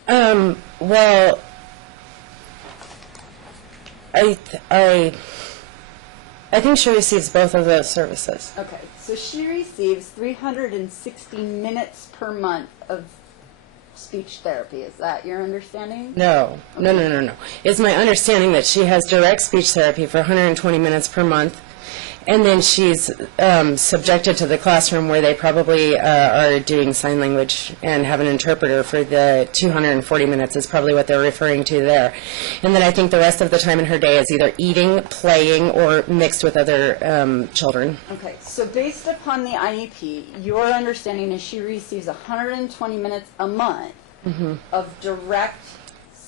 Well, I think she receives both of those services. Okay, so she receives 360 minutes per month of speech therapy. Is that your understanding? No. No. It's my understanding that she has direct speech therapy for 120 minutes per month, and then she's subjected to the classroom where they probably are doing sign language and have an interpreter for the 240 minutes is probably what they're referring to there. And then I think the rest of the time in her day is either eating, playing, or mixed with other children. Okay, so based upon the IEP, your understanding is she receives 120 minutes a month of direct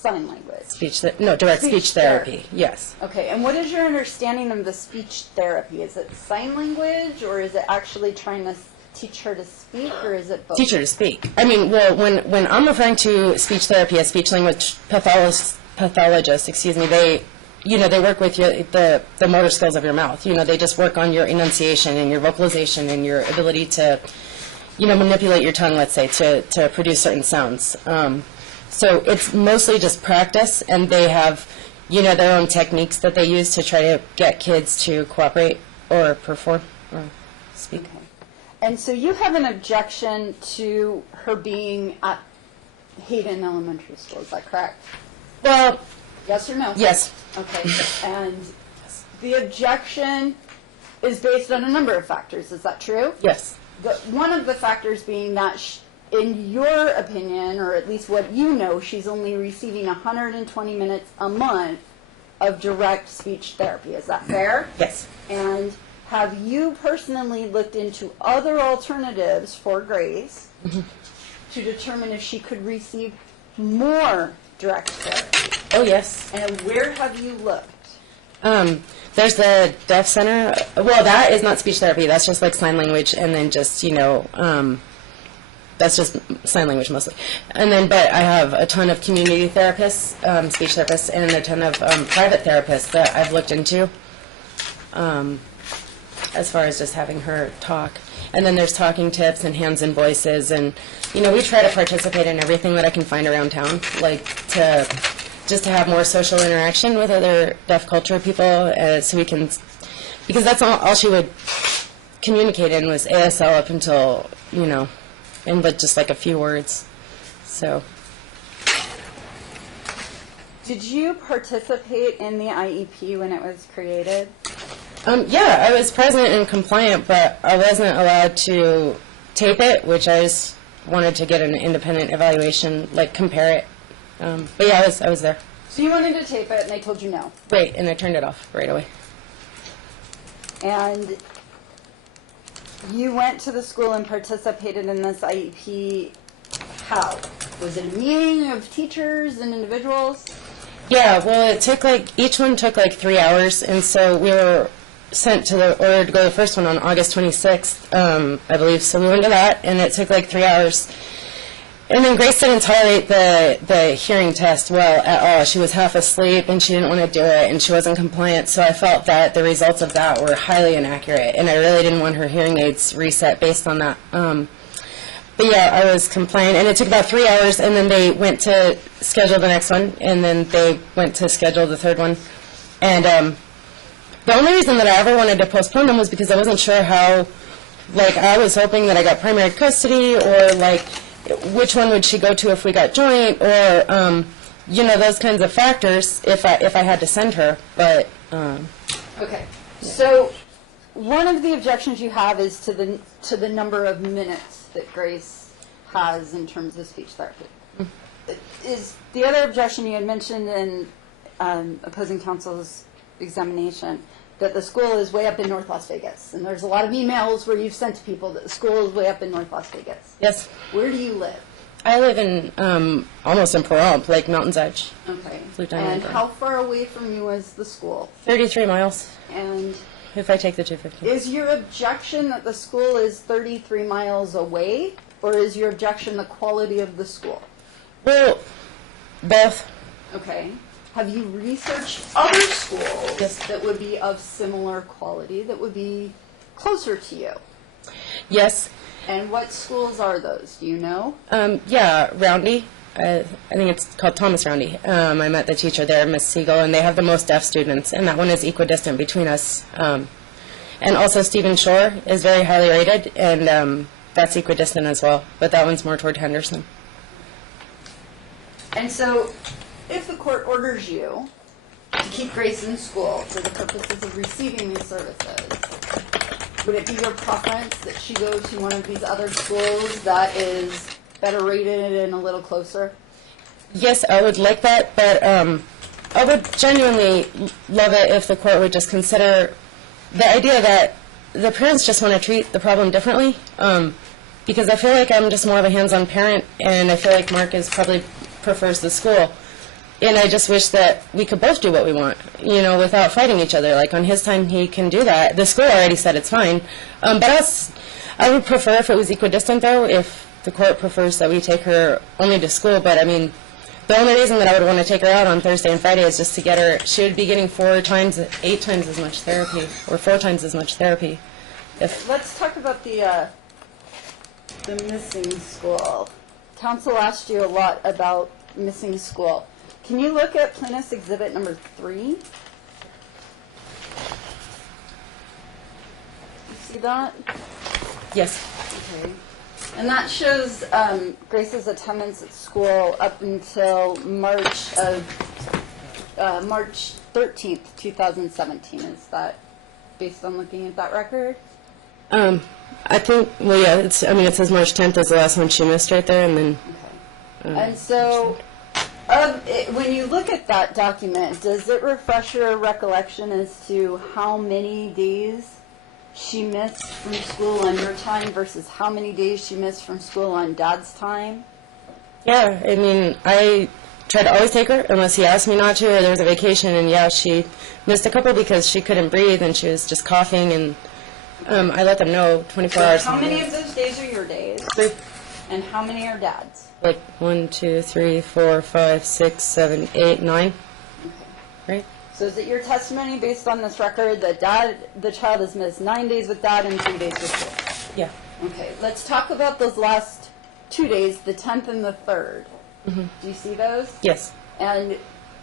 sign language? Direct speech therapy, yes. Okay, and what is your understanding of the speech therapy? Is it sign language, or is it actually trying to teach her to speak, or is it both? Teach her to speak. I mean, well, when I'm referring to speech therapy as speech language pathologists, they work with the motor skills of your mouth. They just work on your enunciation and your vocalization and your ability to, manipulate your tongue, let's say, to produce certain sounds. So it's mostly just practice, and they have, their own techniques that they use to try to get kids to cooperate or perform or speak. Okay. And so you have an objection to her being at Hayden Elementary School, is that correct? Well, yes or no? yes. Okay, and the objection is based on a number of factors, is that true? Yes. One of the factors being that, in your opinion, or at least what you know, she's only receiving 120 minutes a month of direct speech therapy. Is that fair? Yes. And have you personally looked into other alternatives for Grace to determine if she could receive more direct therapy? Oh, yes. And where have you looked? There's the Deaf Center. Well, that is not speech therapy. That's just like sign language, and then just, that's just sign language mostly. And then, but I have a ton of community therapists, speech therapists, and a ton of private therapists that I've looked into as far as just having her talk. And then there's talking tips and hands and voices, and, we try to participate in everything that I can find around town, like to have more social interaction with other deaf culture people, so we can, because that's all she would communicate in was ASL up until, and with just like a few words. So. Did you participate in the IEP when it was created? Yeah, I was present and compliant, but I wasn't allowed to tape it, which I just wanted to get an independent evaluation, like compare it. But yeah, I was there. So you wanted to tape it, and they told you no. Right, and I turned it off right away. And you went to the school and participated in this IEP. How? Was it a meeting of teachers and individuals? Yeah, well, each one took 3 hours, and so we were sent to the order to go to the first one on August 26th, I believe. So we went to that, and it took 3 hours. And then Grace didn't tolerate the hearing test well at all. She was half asleep, and she didn't want to do it, and she wasn't compliant. So I felt that the results of that were highly inaccurate, and I really didn't want her hearing aids reset based on that. But yeah, I was compliant, and it took about 3 hours, and then they went to schedule the next one, and then they went to schedule the third one. And the only reason that I ever wanted to postpone them was because I wasn't sure how, I was hoping that I got primary custody, or which one would she go to if we got joint, or those kinds of factors if I had to send her. But okay, so one of the objections you have is to the number of minutes that Grace has in terms of speech therapy. Is the other objection you had mentioned in opposing counsel's examination that the school is way up in North Las Vegas, and there's a lot of emails where you've sent to people that the school is way up in North Las Vegas. Yes. Where do you live? I live in almost in Pahrump, Mountain's Edge. Okay. And how far away from you is the school? 33 miles. And if I take the 250. Is your objection that the school is 33 miles away, or is your objection the quality of the school? Well, both. Okay. Have you researched other schools that would be of similar quality, that would be closer to you? Yes. And what schools are those? Do you know? Yeah, Roundy. I think it's called Thomas Roundy. I met the teacher there, Miss Siegel, and they have the most deaf students, and that one is equidistant between us. And also Stephen Shore is very highly rated, and that's equidistant as well, but that one's more toward Henderson. And so, if the court orders you to keep Grace in school for the purposes of receiving these services, would it be your preference that she go to one of these other schools that is better rated and a little closer? Yes, I would like that, but I would genuinely love it if the court would just consider the idea that the parents just want to treat the problem differently, because I feel like I'm just more of a hands-on parent, and I feel like Mark probably prefers the school. And I just wish that we could both do what we want, without fighting each other. Like, on his time, he can do that. The school already said it's fine. But I would prefer if it was equidistant, though, if the court prefers that we take her only to school. But, I mean, the only reason that I would want to take her out on Thursday and Friday is just to get her, she would be getting 8 times as much therapy, or 4 times as much therapy. Let's talk about the missing school. Counsel asked you a lot about missing school. Can you look at Plaintiff's Exhibit number 3? You see that? Yes. Okay. And that shows Grace's attendance at school up until March 13th, 2017. Is that based on looking at that record? I think, well, yeah, it says March 10th is the last one she missed right there, and then... Okay. And so, when you look at that document, does it refresh your recollection as to how many days she missed from school on your time versus how many days she missed from school on Dad's time? Yeah, I mean, I tried to always take her unless he asked me not to, or there was a vacation, and yeah, she missed a couple because she couldn't breathe and she was just coughing, and I let them know 24 hours. How many of those days are your days? 3. And how many are Dad's? Like 1, 2, 3, 4, 5, 6, 7, 8, 9. Okay. Right? So is it your testimony based on this record that the child has missed 9 days with Dad and 3 days with you? Yeah. Okay, let's talk about those last 2 days, the 10th and the 3rd. Mm-hmm. Do you see those? Yes. And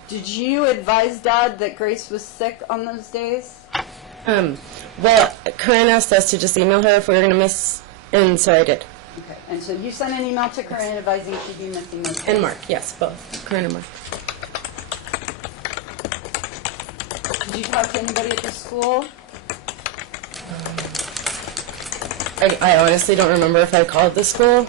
did you advise Dad that Grace was sick on those days? Well, Corinne asked us to just email her if we were going to miss, and so I did. Okay, and so you sent an email to Corinne advising she'd be missing those days? And Mark, yes, both. Corinne and Mark. Did you talk to anybody at the school? I honestly don't remember if I called the school.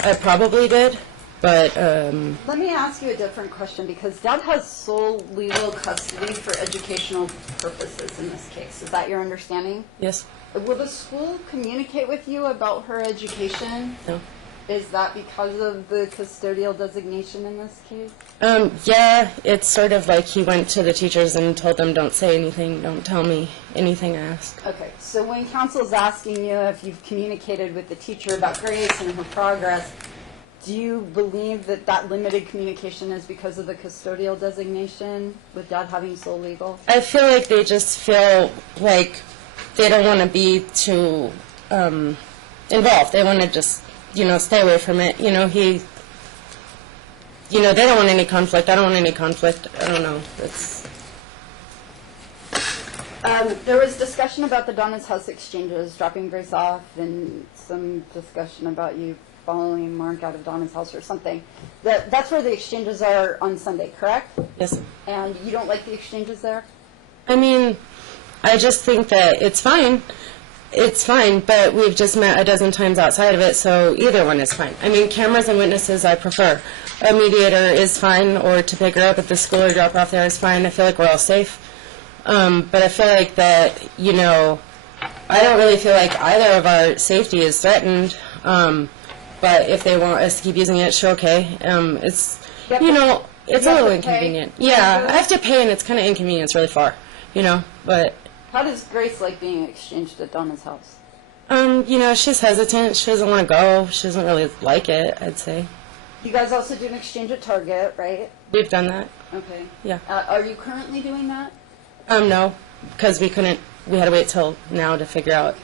I probably did, but... Let me ask you a different question, because Dad has sole legal custody for educational purposes in this case. Is that your understanding? Yes. Will the school communicate with you about her education? No. Is that because of the custodial designation in this case? Yeah, it's sort of like he went to the teachers and told them, don't say anything, don't tell me anything I ask. Okay, so when counsel's asking you if you've communicated with the teacher about Grace and her progress, do you believe that that limited communication is because of the custodial designation with Dad having sole legal? I feel like they just feel like they don't want to be too involved. They want to just, stay away from it. They don't want any conflict. I don't want any conflict. I don't know. There was discussion about the Donna's House exchanges, dropping Grace off, and some discussion about you following Mark out of Donna's house or something. That's where the exchanges are on Sunday, correct? Yes. And you don't like the exchanges there? I mean, I just think that it's fine. It's fine, but we've just met a dozen times outside of it, so either one is fine. I mean, cameras and witnesses I prefer. A mediator is fine, or to pick her up at the school or drop her off there is fine. I feel like we're all safe. But I feel like that, I don't really feel like either of our safety is threatened. But if they want us to keep using it, sure, okay. It's, it's a little inconvenient. Yeah, I have to pay, and it's kind of inconvenient. It's really far, but... How does Grace like being exchanged at Donna's house? She's hesitant. She doesn't want to go. She doesn't really like it, I'd say. You guys also do an exchange at Target, right? We've done that. Okay. Yeah. Are you currently doing that? No, because we had to wait till now to figure out.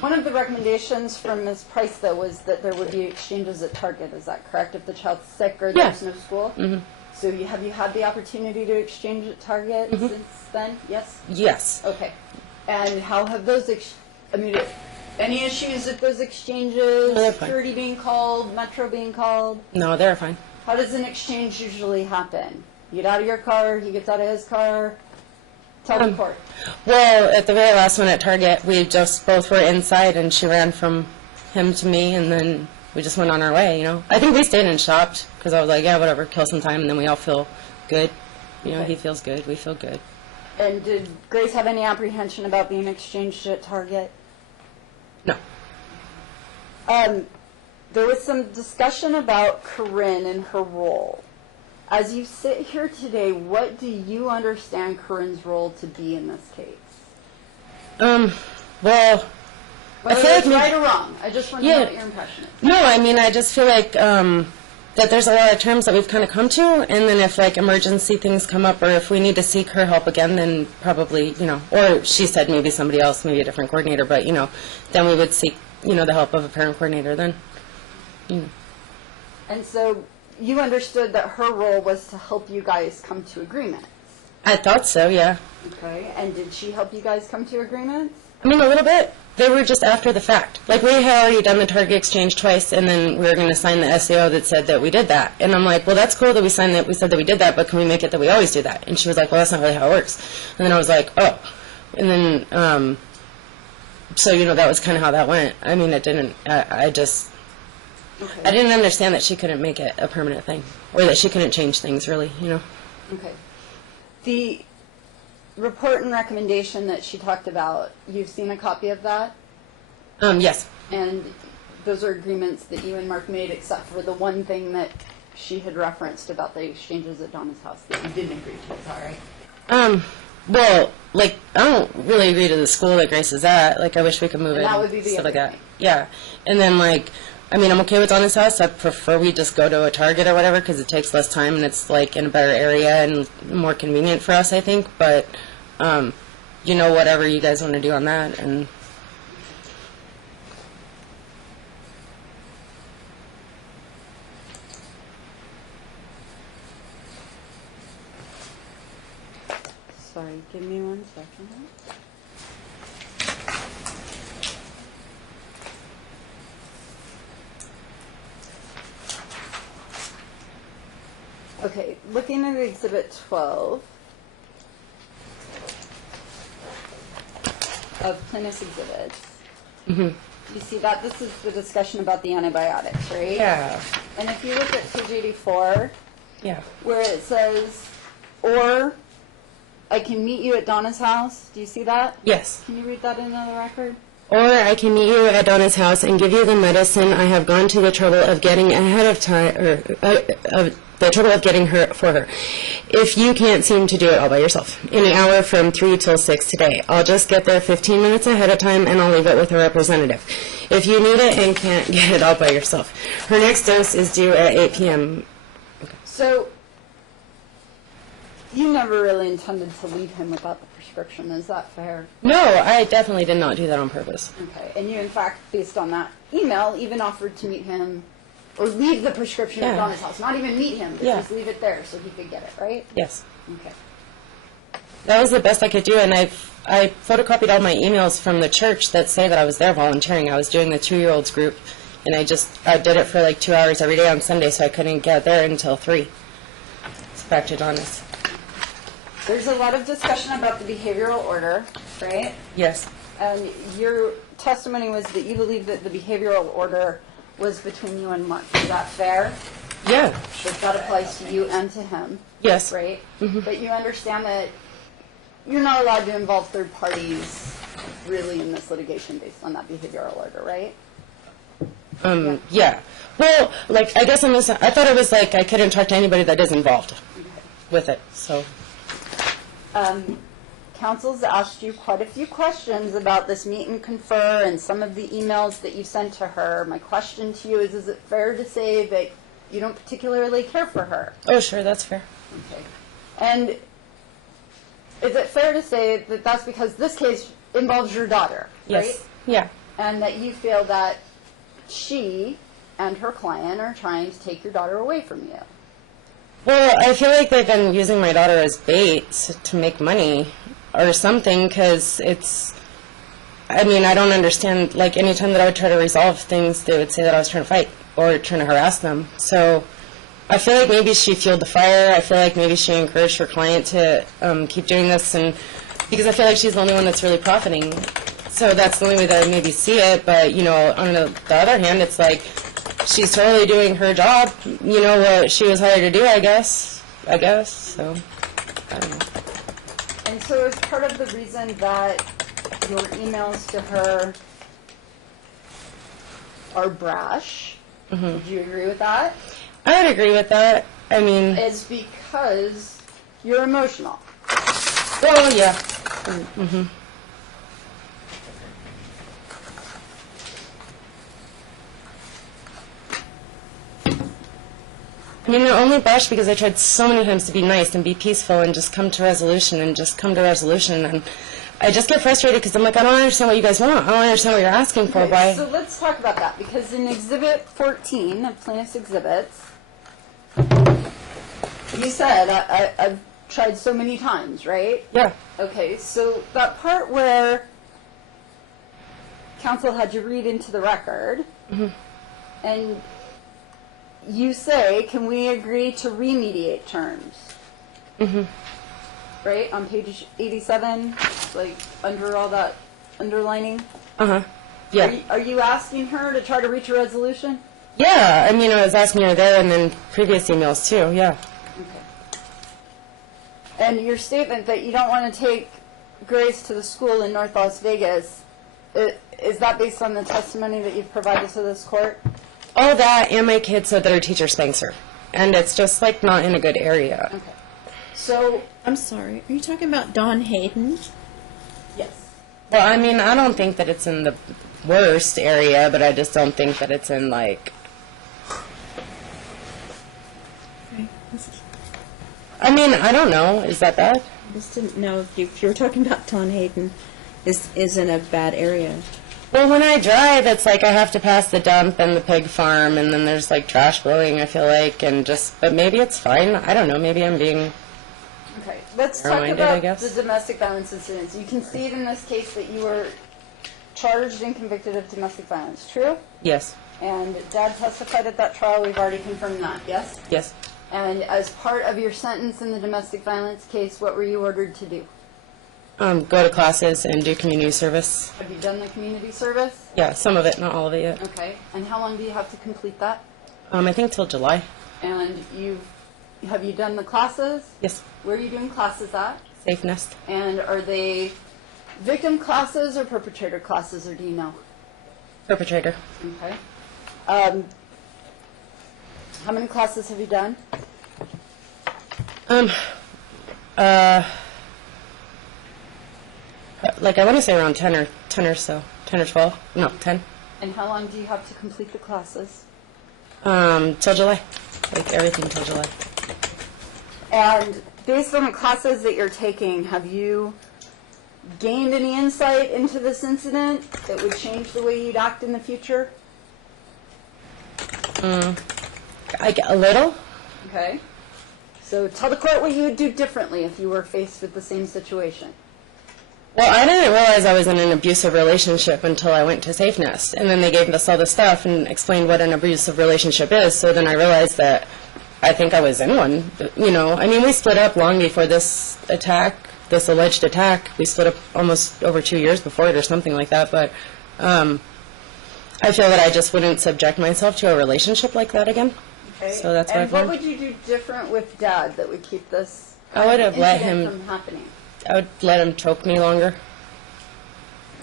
One of the recommendations from Ms. Price, though, was that there would be exchanges at Target. Is that correct? If the child's sick or there's no school? Mm-hmm. So have you had the opportunity to exchange at Target since then? Yes? Yes. Okay. And how have those, any issues at those exchanges? No, they're fine. Security being called, Metro being called? No, they're fine. How does an exchange usually happen? You get out of your car, he gets out of his car? Tell the court. Well, at the very last one at Target, we just both were inside, and she ran from him to me, and then we just went on our way, I think we stayed and shopped, because I was like, yeah, whatever, kill some time, and then we all feel good. Okay. He feels good, we feel good. And did Grace have any apprehension about being exchanged at Target? No. There was some discussion about Corinne and her role. as you sit here today, what do you understand Corinne's role to be in this case? Well, Whether I feel it's like right or wrong, I just want to know what your impression is. No, I mean, I just feel like that there's a lot of terms that we've kind of come to, and then if like emergency things come up, or if we need to seek her help again, then probably, or she said maybe somebody else, maybe a different coordinator, but, then we would seek, the help of a parent coordinator then. And so you understood that her role was to help you guys come to agreements. I thought so, yeah. Okay, and did she help you guys come to agreements? I mean, a little bit. They were just after the fact. Like, we had already done the target exchange twice, and then we were going to sign the SAO that said that we did that. And I'm like, well, that's cool that we signed that, we said that we did that, but can we make it that we always do that? And she was like, well, that's not really how it works. And then I was like, oh. And then, so, that was kind of how that went. I mean, it didn't, I didn't understand that she couldn't make it a permanent thing, or that she couldn't change things, really, Okay. The report and recommendation that she talked about, you've seen a copy of that? Yes. And those are agreements that you and Mark made, except for the one thing that she had referenced about the exchanges at Donna's house that you didn't agree to, is that right? Well, like, I don't really agree to the school that Grace is at. Like, I wish we could move it that would and be the stuff other like that. thing. Yeah. And then, like, I mean, I'm okay with Donna's house. I prefer we just go to a Target or whatever, because it takes less time and it's, like, in a better area and more convenient for us, I think. But, whatever you guys want to do on that. And Sorry, give me 1 second. Okay, looking at Exhibit 12 of Plaintiffs' exhibits, you see that this is the discussion about the antibiotics, right? yeah. And if you look at page 84, Yeah. where it says, or I can meet you at Donna's house, do you see that? Yes. Can you read that into the record? Or I can meet you at Donna's house and give you the medicine I have gone to the trouble of getting ahead of time, or of the trouble of getting her for her. If you can't seem to do it all by yourself, in an hour from 3 till 6 today, I'll just get there 15 minutes ahead of time and I'll leave it with a representative. If you need it and can't get it all by yourself. Her next dose is due at 8 p.m. So, you never really intended to leave him without the prescription, is that fair? No, I definitely did not do that on purpose. Okay, and you in fact, based on that email, even offered to meet him, or leave the prescription at Yeah. Donna's house, not even meet him, but Yeah. just leave it there so he could get it, right? Yes. Okay. That was the best I could do, and I photocopied all my emails from the church that say that I was there volunteering. I was doing the 2-year-olds group, and I did it for like 2 hours every day on Sunday, so I couldn't get there until 3. It's back to Donna's. There's a lot of discussion about the behavioral order, right? Yes. And your testimony was that you believe that the behavioral order was between you and Mark. Is that fair? Yeah. That that applies to you and to him, Yes. right? But you understand that you're not allowed to involve third parties really in this litigation based on that behavioral order, right? Yeah. Well, like, I guess I thought it was like I couldn't talk to anybody that is involved with it, so. Counsel's asked you quite a few questions about this meet and confer and some of the emails that you sent to her. My question to you is it fair to say that you don't particularly care for her? Oh, sure, that's fair. Okay. And is it fair to say that that's because this case involves your daughter, right? Yes. Yeah. And that you feel that she and her client are trying to take your daughter away from you? Well, I feel like they've been using my daughter as bait to make money or something, because I mean, I don't understand, like, any time that I would try to resolve things, they would say that I was trying to fight or trying to harass them. So I feel like maybe she fueled the fire. I feel like maybe she encouraged her client to keep doing this, and because I feel like she's the only one that's really profiting. So that's the only way that I maybe see it. But, on the other hand, it's like she's totally doing her job, what she was hired to do, I guess, so, I don't know. And so is part of the reason that your emails to her are brash? Do you agree with that? I would agree with that. I mean, is because you're emotional. well, yeah. I mean, they're only bashed because I tried so many times to be nice and be peaceful and just come to resolution and just come to resolution. And I just get frustrated because I'm like, I don't understand what you guys want. I don't understand what you're asking for. Why? So let's talk about that, because in Exhibit 14 of Plaintiff's Exhibits, you said, I've tried so many times, right? Yeah. Okay, so that part where counsel had you read into the record, and you say, can we agree to remediate terms? Right, on page 87, like under all that underlining? Yeah. Are you asking her to try to reach a resolution? Yeah. I mean, I was asking her there and then previous emails too. Yeah. Okay. And your statement that you don't want to take Grace to the school in North Las Vegas, is that based on the testimony that you've provided to this court? All that, and my kid said that her teacher spanks her. And it's just, like, not in a good area. Okay. So, I'm sorry, are you talking about Dawn Hayden? yes. Well, I mean, I don't think that it's in the worst area, but I just don't think that it's in, like... I mean, I don't know. Is that bad? I just didn't know if you were talking about Dawn Hayden is in a bad area. Well, when I drive, it's like I have to pass the dump and the pig farm, and then there's, like, trash blowing, I feel like, and just... But maybe it's fine. I don't know. Maybe I'm being... Okay, let's talk Reminded, I about guess. the domestic violence incidents. You concede in this case that you were charged and convicted of domestic violence, true? Yes. And Dad testified at that trial. We've already confirmed that, yes? Yes. And as part of your sentence in the domestic violence case, what were you ordered to do? Go to classes and do community service. Have you done the community service? Yeah, some of it, not all of it yet. Okay. And how long do you have to complete that? I think till July. And have you done the classes? Yes. Where are you doing classes at? Safe Nest. And are they victim classes or perpetrator classes, or do you know? Perpetrator. Okay. How many classes have you done? Like I want to say around 10 or so. 10 or 12. No, 10. And how long do you have to complete the classes? Till July. Like everything till July. And based on the classes that you're taking, have you gained any insight into this incident that would change the way you'd act in the future? Like a little. Okay. So tell the court what you would do differently if you were faced with the same situation. Well, I didn't realize I was in an abusive relationship until I went to Safe Nest. And then they gave us all this stuff and explained what an abusive relationship is. So then I realized that I think I was in one. You know, I mean, we split up long before this attack, this alleged attack. We split up almost over 2 years before it or something like that. But I feel that I just wouldn't subject myself to a relationship like that again. Okay. So that's what and I've what learned. would you do different with Dad that would keep this I would have let incident him- from happening? I would let him choke me longer.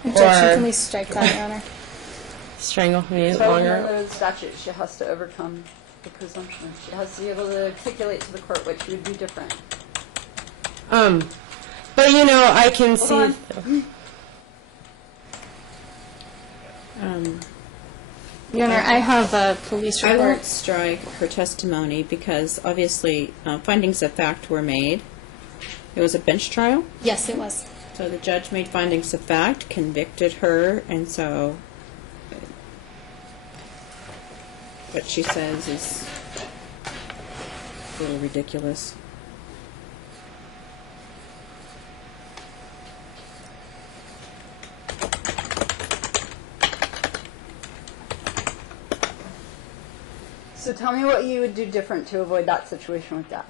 Objection, Or- can we strike that, Your Honor? Strangle me So longer. under the statute, she has to overcome the presumption. She has to be able to articulate to the court what she would do different. But you know, I can see. on. Your Honor, I have a police I report. won't strike her testimony because obviously findings of fact were made. It was a bench trial, Yes, it was. so the judge made findings of fact, convicted her, and so what she says is a little ridiculous. So tell me what you would do different to avoid that situation with Dad.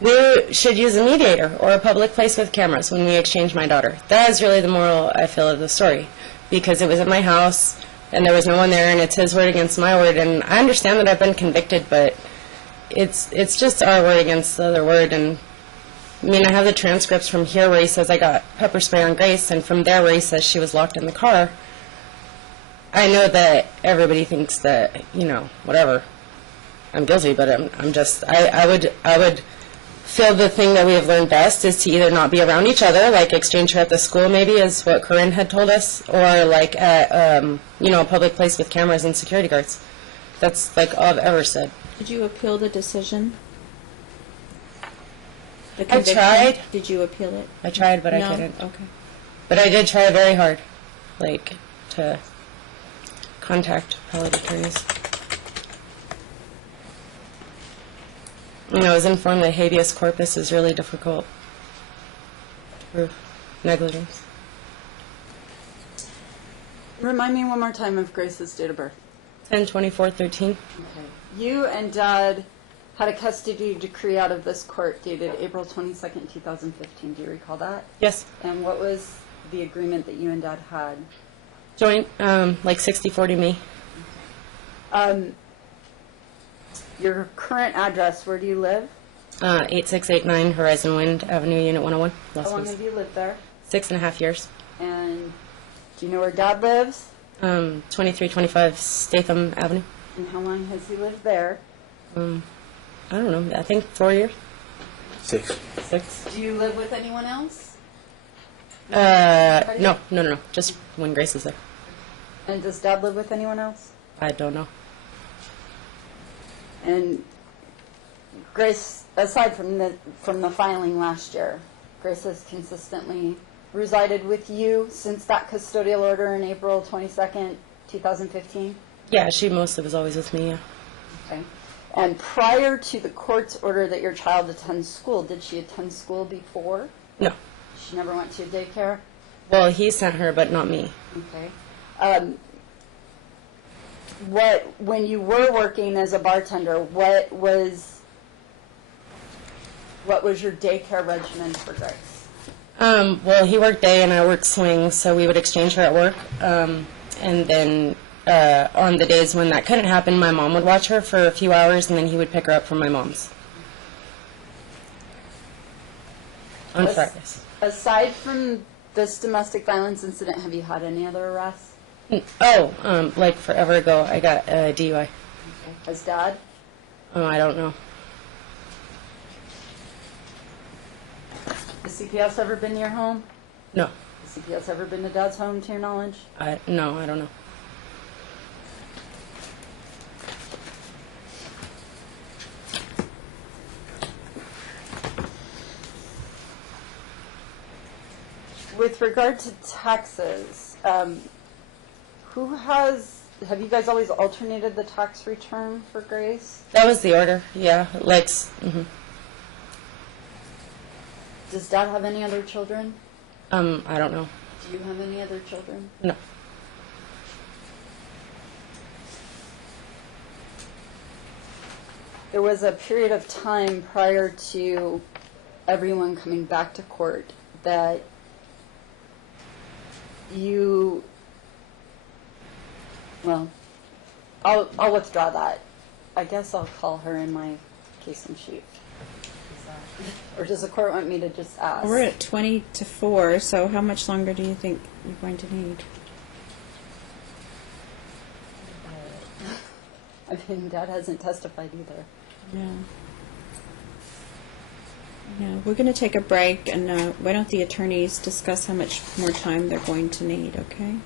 We should use a mediator or a public place with cameras when we exchange my daughter. That is really the moral, I feel, of the story. Because it was at my house, and there was no one there, and it's his word against my word. And I understand that I've been convicted, but it's just our word against the other word. And I mean, I have the transcripts from here where he says I got pepper spray on Grace, and from there where he says she was locked in the car. I know that everybody thinks that, you know, whatever. I'm guilty, but I would feel the thing that we have learned best is to either not be around each other, like exchange her at the school maybe is what Corinne had told us, or like at, a public place with cameras and security guards. That's like all I've ever said. Did you appeal the decision? The I conviction? tried. Did you appeal it? I tried, but No? I couldn't. Okay. But I did try very hard, like, to contact appellate attorneys. I was informed that habeas corpus is really difficult to prove negligence. Remind me one more time of Grace's date of birth. 10/24/13. Okay. You and Dad had a custody decree out of this court dated April 22nd, 2015. Do you recall that? Yes. And what was the agreement that you and Dad had? Joint, like 60/40 me. Your current address, where do you live? 8689 Horizon Wind Avenue, Unit 101, Las How long Vegas. have you lived there? 6.5 years. And do you know where Dad lives? 2325 Statham Avenue. And how long has he lived there? I don't know, I think 4 years. 6. 6. Do you live with anyone else? No, just when Grace is there. And does Dad live with anyone else? I don't know. And Grace, aside from the filing last year, Grace has consistently resided with you since that custodial order in April 22nd, 2015? Yeah, she mostly was always with me, yeah. Okay. And prior to the court's order that your child attends school, did she attend school before? No. She never went to daycare? Well, he sent her, but not me. Okay. When you were working as a bartender, what was your daycare regimen for Grace? Well, he worked day and I worked swing, so we would exchange her at work. And then on the days when that couldn't happen, my mom would watch her for a few hours, and then he would pick her up from my mom's on Fridays. Aside from this domestic violence incident, have you had any other arrests? Like forever ago, I got a DUI. Has Dad? Oh, I don't know. Has CPS ever been to your home? No. Has CPS ever been to Dad's home, to your knowledge? No, I don't know. With regard to taxes, have you guys always alternated the tax return for Grace? That was the order, yeah. Does Dad have any other children? I don't know. Do you have any other children? No. There was a period of time prior to everyone coming back to court that you, well, I'll withdraw that. I guess I'll call her in my case in chief. Or does the court want me to just ask? We're at 20 to 4, so how much longer do you think you're going to need? I mean, Dad hasn't testified either. Yeah. Yeah, we're going to take a break, and why don't the attorneys discuss how much more time they're going to need, okay?